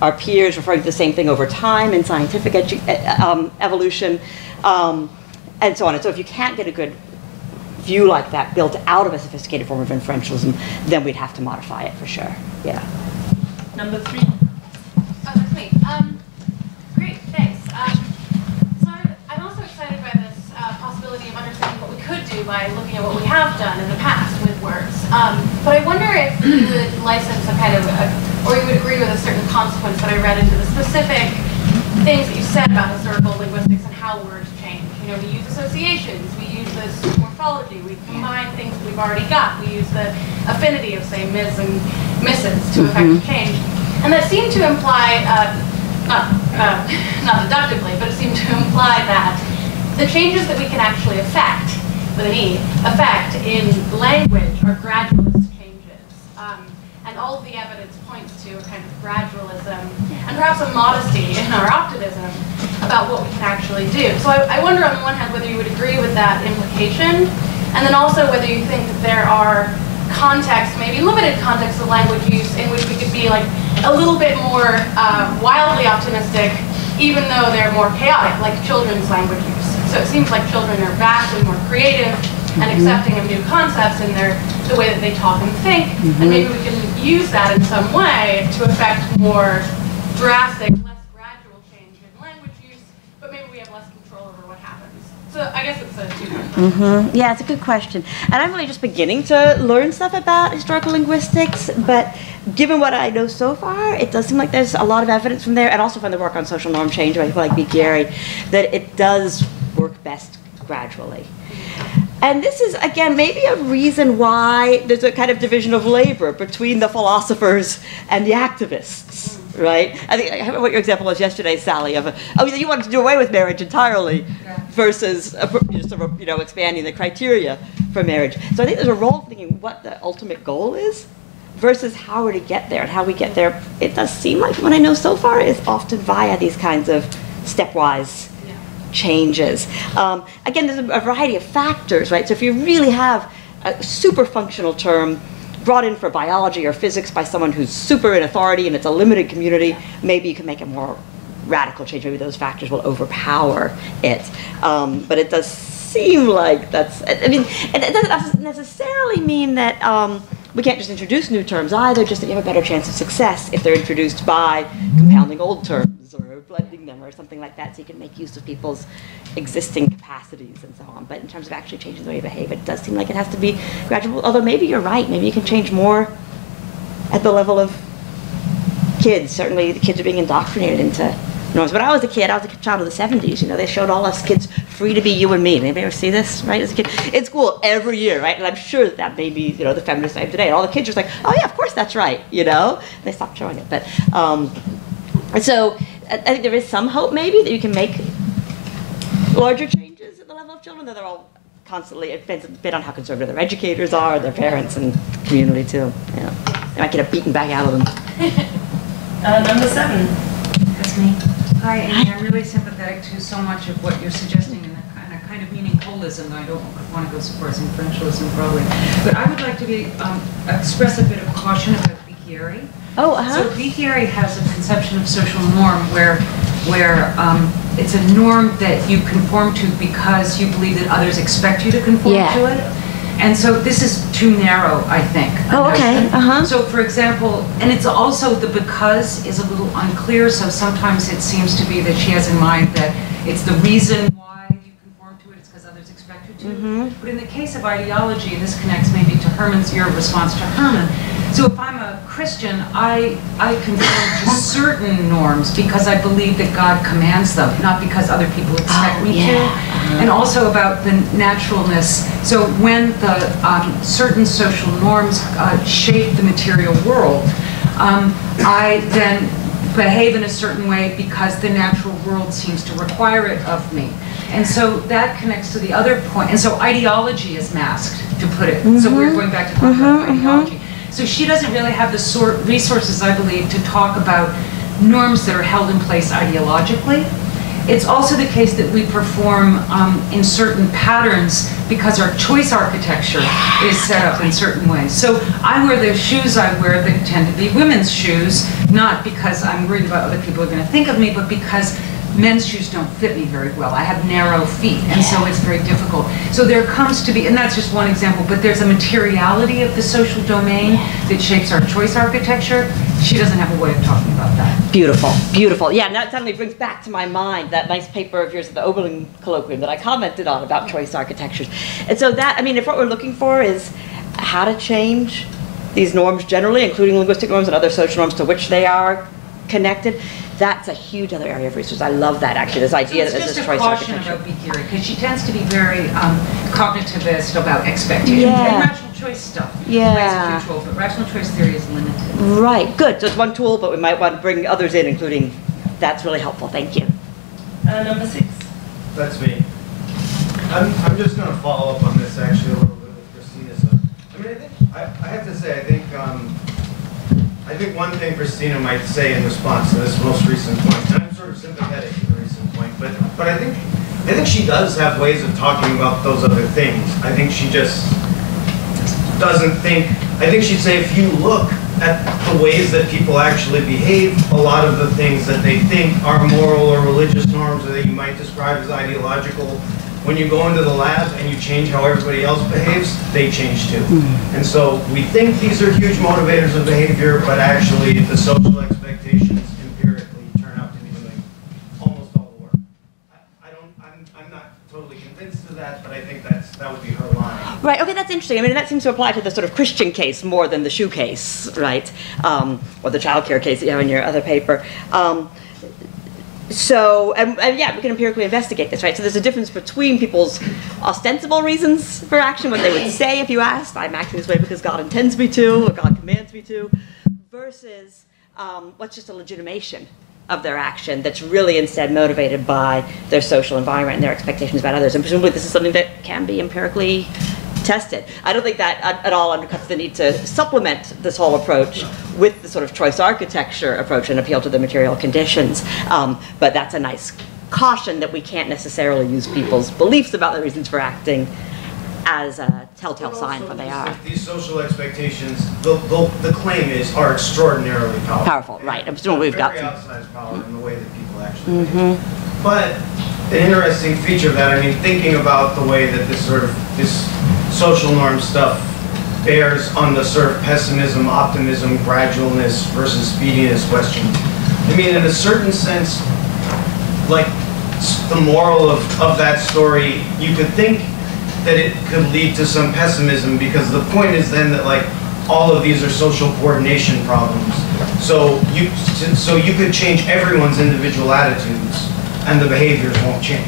our peers, referring to the same thing over time in scientific evolution, and so on. And so if you can't get a good view like that built out of a sophisticated form of inferentialism, then we'd have to modify it for sure. Yeah. Number 3. Oh, that's me. Great, thanks. So I'm also excited by this possibility of understanding what we could do by looking at what we have done in the past with words. But I wonder if you would license a kind of, or you would agree with a certain consequence that I read into the specific things that you said about historical linguistics and how words change. You know, we use associations, we use this morphology, we combine things that we've already got, we use the affinity of, say, ms and misses to affect change. And that seemed to imply, not deductively, but it seemed to imply that the changes that we can actually affect, with an E, affect in language are gradualist changes. And all of the evidence points to a kind of gradualism and perhaps a modesty in our optimism about what we can actually do. So I wonder on the one hand whether you would agree with that implication, and then also whether you think that there are contexts, maybe limited contexts of language use in which we could be like a little bit more wildly optimistic, even though they're more chaotic, like children's language use. So it seems like children are vastly more creative and accepting of new concepts in the way that they talk and think, and maybe we can use that in some way to affect more drastic, less gradual change in language use, but maybe we have less control over what happens. So I guess it's a two-part question. Yeah, it's a good question. And I'm really just beginning to learn stuff about historical linguistics, but given what I know so far, it does seem like there's a lot of evidence from there, and also from the work on social norm change by people like B. Gary, that it does work best gradually. And this is, again, maybe a reason why there's a kind of division of labor between the philosophers and the activists, right? I think what your example was yesterday, Sally, of, you wanted to do away with marriage entirely versus sort of, expanding the criteria for marriage. So I think there's a role of thinking what the ultimate goal is versus how we're to get there. And how we get there, it does seem like, what I know so far, is often via these kinds of stepwise changes. Again, there's a variety of factors, right? So if you really have a super functional term brought in for biology or physics by someone who's super in authority and it's a limited community, maybe you can make a more radical change. Maybe those factors will overpower it. But it does seem like that's, I mean, it doesn't necessarily mean that we can't just introduce new terms either, just that you have a better chance of success if they're introduced by compounding old terms or blending them or something like that, so you can make use of people's existing capacities and so on. But in terms of actually changing the way you behave, it does seem like it has to be gradual, although maybe you're right. Maybe you can change more at the level of kids. Certainly the kids are being indoctrinated into norms. When I was a kid, I was a child of the 70s, you know, they showed all us kids free to be you and me. Anybody ever see this, right, as a kid? In school every year, right? And I'm sure that may be, you know, the feminist type today. And all the kids are like, oh yeah, of course that's right, you know? And they stopped showing it. But, so I think there is some hope maybe that you can make larger changes at the level of children, though they're all constantly, it depends a bit on how conservative their educators are, their parents and community too. Yeah. They might get a beating back out of them. Number 7. That's me. Hi, Amy. I'm really sympathetic to so much of what you're suggesting in a kind of meaning holism. I don't want to go so far as inferentialism probably. But I would like to express a bit of caution about theory. Oh, uh-huh. So theory has a conception of social norm where it's a norm that you conform to because you believe that others expect you to conform to it. And so this is too narrow, I think. Oh, okay. Uh-huh. So for example, and it's also the because is a little unclear, so sometimes it seems to be that she has in mind that it's the reason why you conform to it, it's because others expect you to. Mm-hmm. But in the case of ideology, and this connects maybe to your response to Herman, so if I'm a Christian, I conform to certain norms because I believe that God commands them, not because other people expect me to. And also about the naturalness. So when the certain social norms shape the material world, I then behave in a certain way because the natural world seems to require it of me. And so that connects to the other point. And so ideology is masked, to put it. Mm-hmm. So we're going back to talk about ideology. So she doesn't really have the resources, I believe, to talk about norms that are held in place ideologically. It's also the case that we perform in certain patterns because our choice architecture is set up in certain ways. So I wear the shoes I wear that tend to be women's shoes, not because I'm worried about other people are going to think of me, but because men's shoes don't fit me very well. I have narrow feet, and so it's very difficult. So there comes to be, and that's just one example, but there's a materiality of the social domain that shapes our choice architecture. She doesn't have a way of talking about that. Beautiful, beautiful. Yeah, and that suddenly brings back to my mind that nice paper of yours at the Oberlin Colloquium that I commented on about choice architectures. And so that, I mean, if what we're looking for is how to change these norms generally, including linguistic norms and other social norms to which they are connected, that's a huge other area of research. I love that, actually, this idea that there's this choice architecture. It's just a caution about theory, because she tends to be very cognitivist about expectation and rational choice stuff. Yeah. Huge role, but rational choice theory is limited. Right, good. So it's one tool, but we might want to bring others in, including, that's really helpful. Thank you. Number 6. That's me. I'm just going to follow up on this, actually, a little bit with Christina. So, I mean, I have to say, I think one thing Christina might say in response to this most recent point, and I'm sort of sympathetic to the recent point, but I think she does have ways of talking about those other things. I think she just doesn't think, I think she'd say if you look at the ways that people actually behave, a lot of the things that they think are moral or religious norms or that you might describe as ideological, when you go into the lab and you change how everybody else behaves, they change too. And so we think these are huge motivators of behavior, but actually the social expectations empirically turn out to be doing almost all the work. I'm not totally convinced of that, but I think that would be her line. Right, okay, that's interesting. I mean, that seems to apply to the sort of Christian case more than the shoe case, right? Or the childcare case that you have in your other paper. So, and yeah, we can empirically investigate this, right? So there's a difference between people's ostensible reasons for action, what they would say if you asked, I'm acting this way because God intends me to, or God commands me to, versus what's just a legitimation of their action that's really instead motivated by their social environment and their expectations about others. And presumably this is something that can be empirically tested. I don't think that at all undercuts the need to supplement this whole approach with the sort of choice architecture approach and appeal to the material conditions. But that's a nice caution that we can't necessarily use people's beliefs about the reasons for acting as a telltale sign of what they are. These social expectations, the claim is, are extraordinarily powerful. Powerful, right. I'm sure we've got some. Very outsized power in the way that people actually behave. But an interesting feature of that, I mean, thinking about the way that this social norm stuff bears on the sort of pessimism, optimism, gradualness versus speediness question. I mean, in a certain sense, like the moral of that story, you could think that it could lead to some pessimism, because the point is then that like all of these are social coordination problems. So you could change everyone's individual attitudes and the behaviors won't change.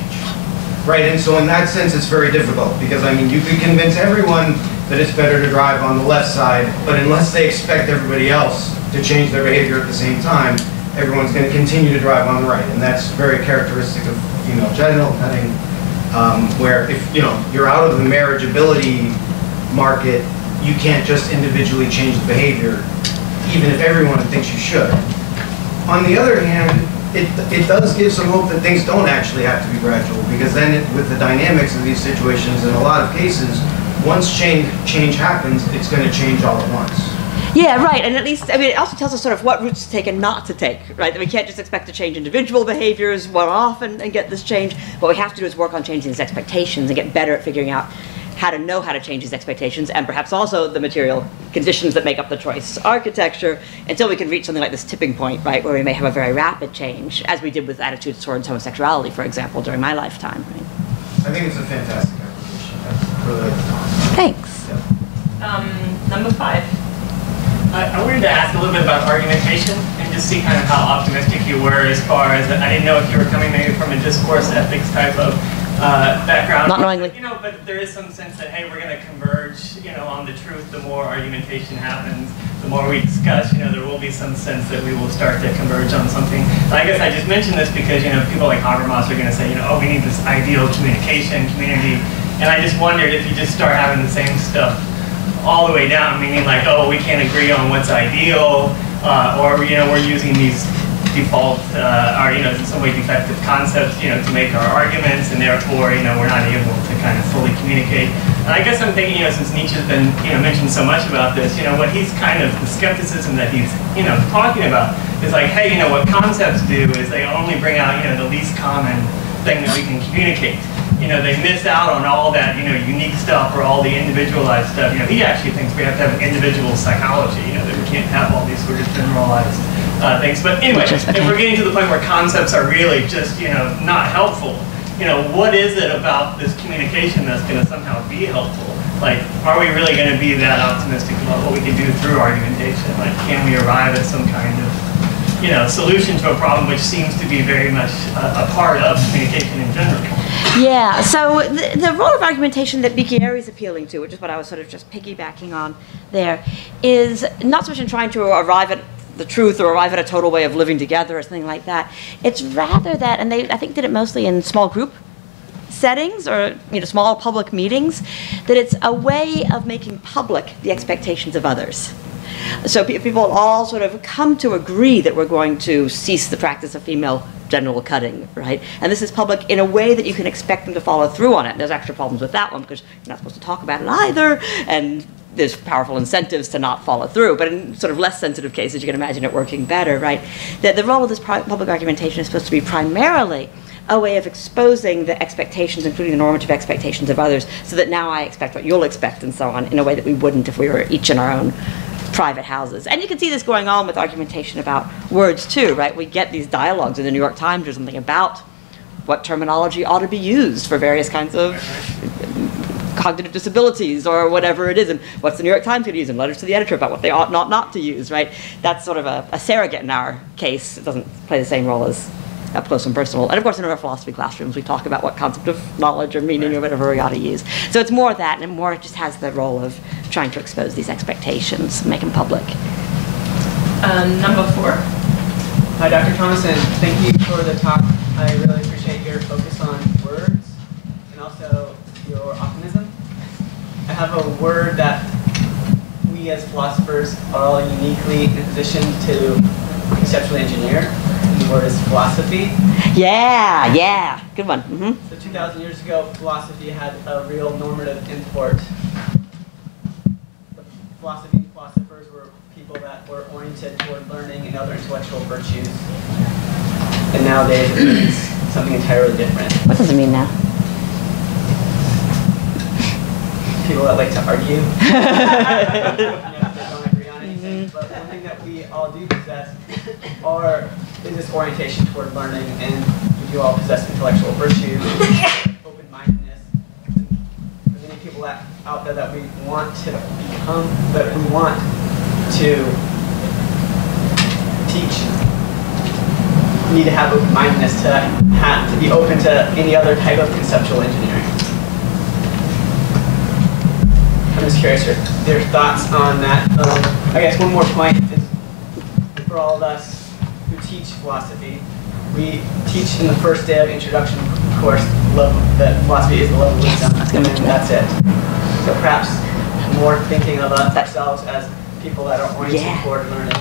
Right, and so in that sense it's very difficult, because I mean you could convince everyone that it's better to drive on the left side, but unless they expect everybody else to change their behavior at the same time, everyone's going to continue to drive on the right. And that's very characteristic of female genital cutting, where if you're out of the marriageability market, you can't just individually change the behavior, even if everyone thinks you should. On the other hand, it does give some hope that things don't actually have to be gradual, because then with the dynamics of these situations, in a lot of cases, once change happens, it's going to change all at once. Yeah, right, and at least, I mean, it also tells us sort of what routes to take and not to take, right? That we can't just expect to change individual behaviors one-off and get this change. What we have to do is work on changing these expectations and get better at figuring out how to know how to change these expectations, and perhaps also the material conditions that make up the choice architecture, until we can reach something like this tipping point, right, where we may have a very rapid change, as we did with attitudes towards homosexuality, for example, during my lifetime. Right? I think it's a fantastic application. Thanks. Yeah. Number 5. I wanted to ask a little bit about argumentation and just see kind of how optimistic you were, as far as, I didn't know if you were coming maybe from a discourse ethics type of background. Not knowingly. But there is some sense that, hey, we're going to converge, on the truth. The more argumentation happens, the more we discuss, there will be some sense that we will start to converge on something. And I guess I just mentioned this because, people like Habermas are going to say, oh, we need this ideal communication community. And I just wondered if you just start having the same stuff all the way down, meaning like, oh, we can't agree on what's ideal, or, we're using these default, or, in some way defective concepts, to make our arguments, and therefore, we're not able to kind of fully communicate. And I guess I'm thinking, since Nietzsche's been, mentioned so much about this, what he's kind of, the skepticism that he's, talking about is like, hey, what concepts do is they only bring out, the least common thing that we can communicate. They miss out on all that, unique stuff or all the individualized stuff. He actually thinks we have to have an individual psychology, that we can't have all these sort of generalized things. But anyway, if we're getting to the point where concepts are really just, not helpful, what is it about this communication that's going to somehow be helpful? Like, are we really going to be that optimistic about what we can do through argumentation? Like, can we arrive at some kind of, solution to a problem which seems to be very much a part of communication in general? Yeah, so the role of argumentation that Bicchieri is appealing to, which is what I was sort of just piggybacking on there, is not so much in trying to arrive at the truth or arrive at a total way of living together or something like that. It's rather that, and they I think did it mostly in small group settings or small public meetings, that it's a way of making public the expectations of others. So people all sort of come to agree that we're going to cease the practice of female genital cutting, right? And this is public in a way that you can expect them to follow through on it. There's extra problems with that one because you're not supposed to talk about it either, and there's powerful incentives to not follow through. But in sort of less sensitive cases, you can imagine it working better, right? That the role of this public argumentation is supposed to be primarily a way of exposing the expectations, including the normative expectations of others, so that now I expect what you'll expect and so on, in a way that we wouldn't if we were each in our own private houses. And you can see this going on with argumentation about words too, right? We get these dialogues in the New York Times or something about what terminology ought to be used for various kinds of cognitive disabilities or whatever it is, and what's the New York Times going to use, and letters to the editor about what they ought not to use, right? That's sort of a surrogate in our case. It doesn't play the same role as up close and personal. And of course in our philosophy classrooms we talk about what concept of knowledge or meaning or whatever we ought to use. So it's more that, and more it just has the role of trying to expose these expectations, make them public. Number 4. Hi, Dr. Thomasson. Thank you for the talk. I really appreciate your focus on words and also your optimism. I have a word that we as philosophers are all uniquely in a position to conceptually engineer. The word is philosophy. Yeah, good one. Mm-hmm. So 2,000 years ago, philosophy had a real normative import. Philosophy and philosophers were people that were oriented toward learning and other intellectual virtues. And nowadays it means something entirely different. What does it mean now? People that like to argue. They don't agree on anything. But one thing that we all do possess is this orientation toward learning, and we do you all possess intellectual virtues, open-mindedness. There's many people out there that we want to become, that we want to teach. We need to have open-mindedness to be open to any other type of conceptual engineering. I'm just curious your thoughts on that. I guess one more point is for all of us who teach philosophy, we teach in the first day of introduction course that philosophy is the love of wisdom, and then that's it. So perhaps more thinking of ourselves as people that are oriented toward learning.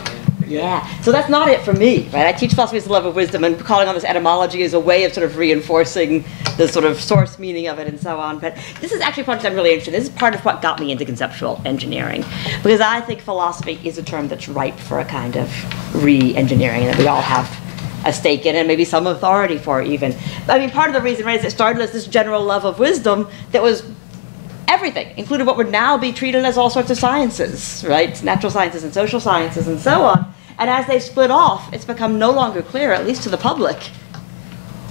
Yeah, so that's not it for me, right? I teach philosophy as the love of wisdom, and calling on this etymology is a way of sort of reinforcing the sort of source meaning of it and so on. But this is actually a project I'm really interested in. This is part of what got me into conceptual engineering, because I think philosophy is a term that's ripe for a kind of re-engineering that we all have a stake in, and maybe some authority for even. I mean, part of the reason, right, is it started as this general love of wisdom that was everything, including what would now be treated as all sorts of sciences, right? Natural sciences and social sciences and so on. And as they split off, it's become no longer clear, at least to the public,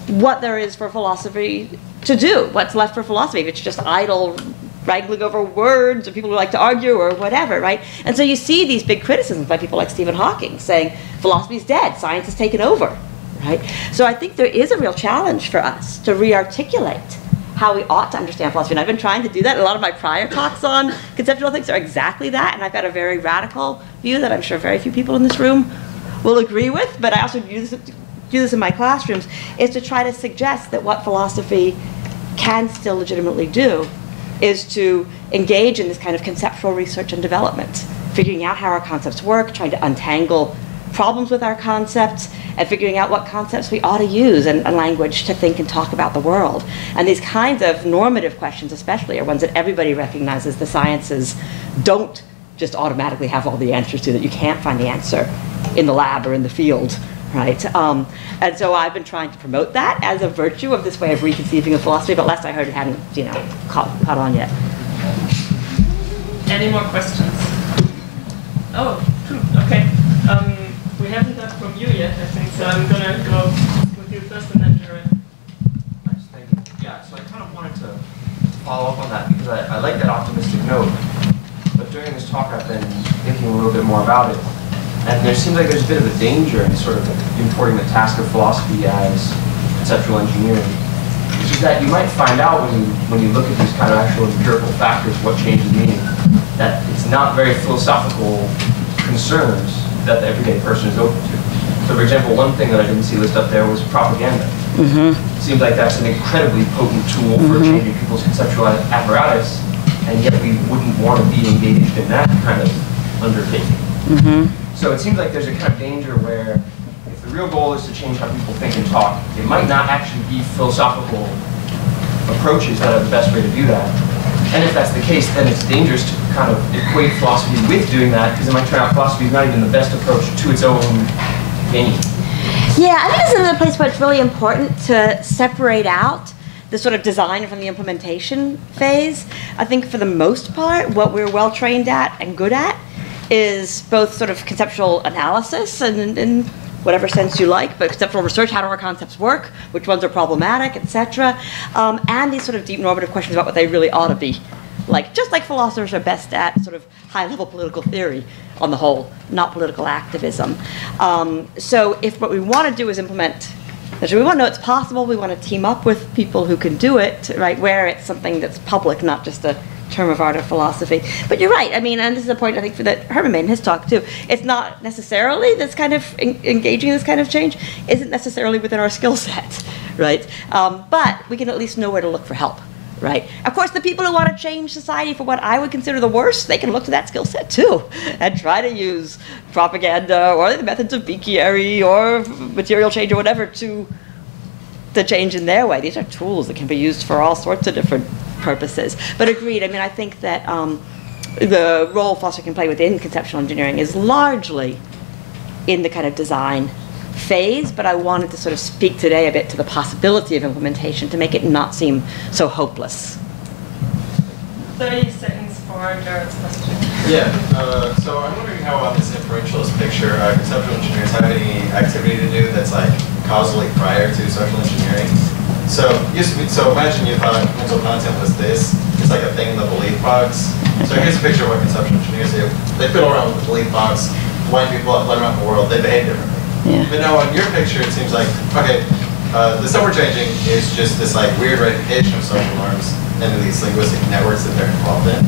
what there is for philosophy to do, what's left for philosophy, if it's just idle wrangling over words or people who like to argue or whatever, right? And so you see these big criticisms by people like Stephen Hawking saying, philosophy's dead, science has taken over, right? So I think there is a real challenge for us to re-articulate how we ought to understand philosophy. And I've been trying to do that. A lot of my prior talks on conceptual ethics are exactly that, and I've got a very radical view that I'm sure very few people in this room will agree with, but I also do this in my classrooms, is to try to suggest that what philosophy can still legitimately do is to engage in this kind of conceptual research and development, figuring out how our concepts work, trying to untangle problems with our concepts, and figuring out what concepts we ought to use and language to think and talk about the world. And these kinds of normative questions especially are ones that everybody recognizes the sciences don't just automatically have all the answers to, that you can't find the answer in the lab or in the field, right? And so I've been trying to promote that as a virtue of this way of reconceiving of philosophy, but last I heard it hadn't, caught on yet. Any more questions? Oh, okay. We haven't heard from you yet, I think, so I'm gonna go with you first and then Jared. Nice, thank you. Yeah, so I kind of wanted to follow up on that because I like that optimistic note. But during this talk, I've been thinking a little bit more about it. And there seems like there's a bit of a danger in sort of importing the task of philosophy as conceptual engineering, which is that you might find out when you look at these kind of actual empirical factors, what changes meaning, that it's not very philosophical concerns that the everyday person is open to. So for example, one thing that I didn't see listed up there was propaganda. It seems like that's an incredibly potent tool for changing people's conceptual apparatus, and yet we wouldn't want to be engaged in that kind of undertaking. So it seems like there's a kind of danger where if the real goal is to change how people think and talk, it might not actually be philosophical approaches that are the best way to do that. And if that's the case, then it's dangerous to kind of equate philosophy with doing that, because it might turn out philosophy is not even the best approach to its own game. Yeah, I think this is another place where it's really important to separate out the sort of design from the implementation phase. I think for the most part, what we're well trained at and good at is both sort of conceptual analysis and in whatever sense you like, but conceptual research, how do our concepts work, which ones are problematic, etc. And these sort of deep normative questions about what they really ought to be. Just like philosophers are best at sort of high-level political theory on the whole, not political activism. So if what we want to do is implement, we want to know it's possible, we want to team up with people who can do it, right, where it's something that's public, not just a term of art or philosophy. But you're right, I mean, and this is a point I think that Herman made in his talk too. It's not necessarily this kind of engaging in this kind of change isn't necessarily within our skill set, right? But we can at least know where to look for help, right? Of course, the people who want to change society for what I would consider the worst, they can look to that skill set too and try to use propaganda or the methods of Beakieri or material change or whatever to change in their way. These are tools that can be used for all sorts of different purposes. But agreed, I mean, I think that the role philosophy can play within conceptual engineering is largely in the kind of design phase, but I wanted to sort of speak today a bit to the possibility of implementation to make it not seem so hopeless. 30 seconds for Jared's question. Yeah, so I'm wondering how on this inferentialist picture, conceptual engineers have any activity to do that's like causally prior to social engineering. So imagine you thought mental content was this. It's like a thing in the belief box. So here's a picture of what conceptual engineers do. They fiddle around with the belief box, wind people up, let them out in the world. They behave differently. Yeah. But now on your picture, it seems like, okay, the stuff we're changing is just this like weird reification of social norms into these linguistic networks that they're involved in.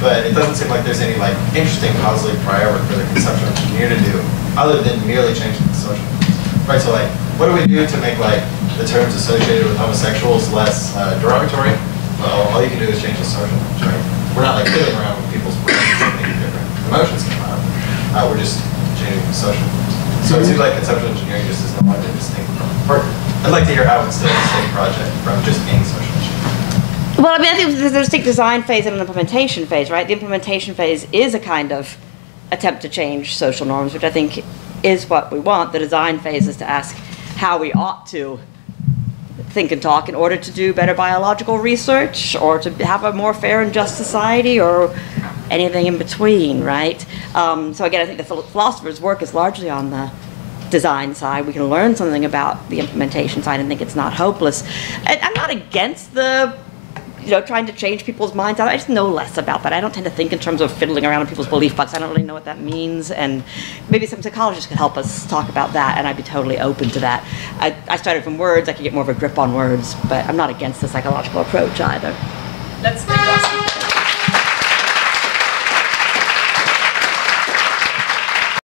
But it doesn't seem like there's any like interesting causally prior work for the conceptual engineer to do, other than merely changing the social norms. Right, so like, what do we do to make like the terms associated with homosexuals less derogatory? Well, all you can do is change the social norms, right? We're not like fiddling around with people's brains and making different emotions come out. We're just changing the social norms. So it seems like conceptual engineering just is no longer distinct from work. I'd like to hear how it's still a distinct project from just being social engineering. Well, I mean, I think there's a distinct design phase and an implementation phase, right? The implementation phase is a kind of attempt to change social norms, which I think is what we want. The design phase is to ask how we ought to think and talk in order to do better biological research or to have a more fair and just society or anything in between, right? So again, I think the philosopher's work is largely on the design side. We can learn something about the implementation side and think it's not hopeless. And I'm not against the, trying to change people's minds. I just know less about that. I don't tend to think in terms of fiddling around in people's belief box. I don't really know what that means, and maybe some psychologists could help us talk about that, and I'd be totally open to that. I started from words. I could get more of a grip on words, but I'm not against the psychological approach either. Let's take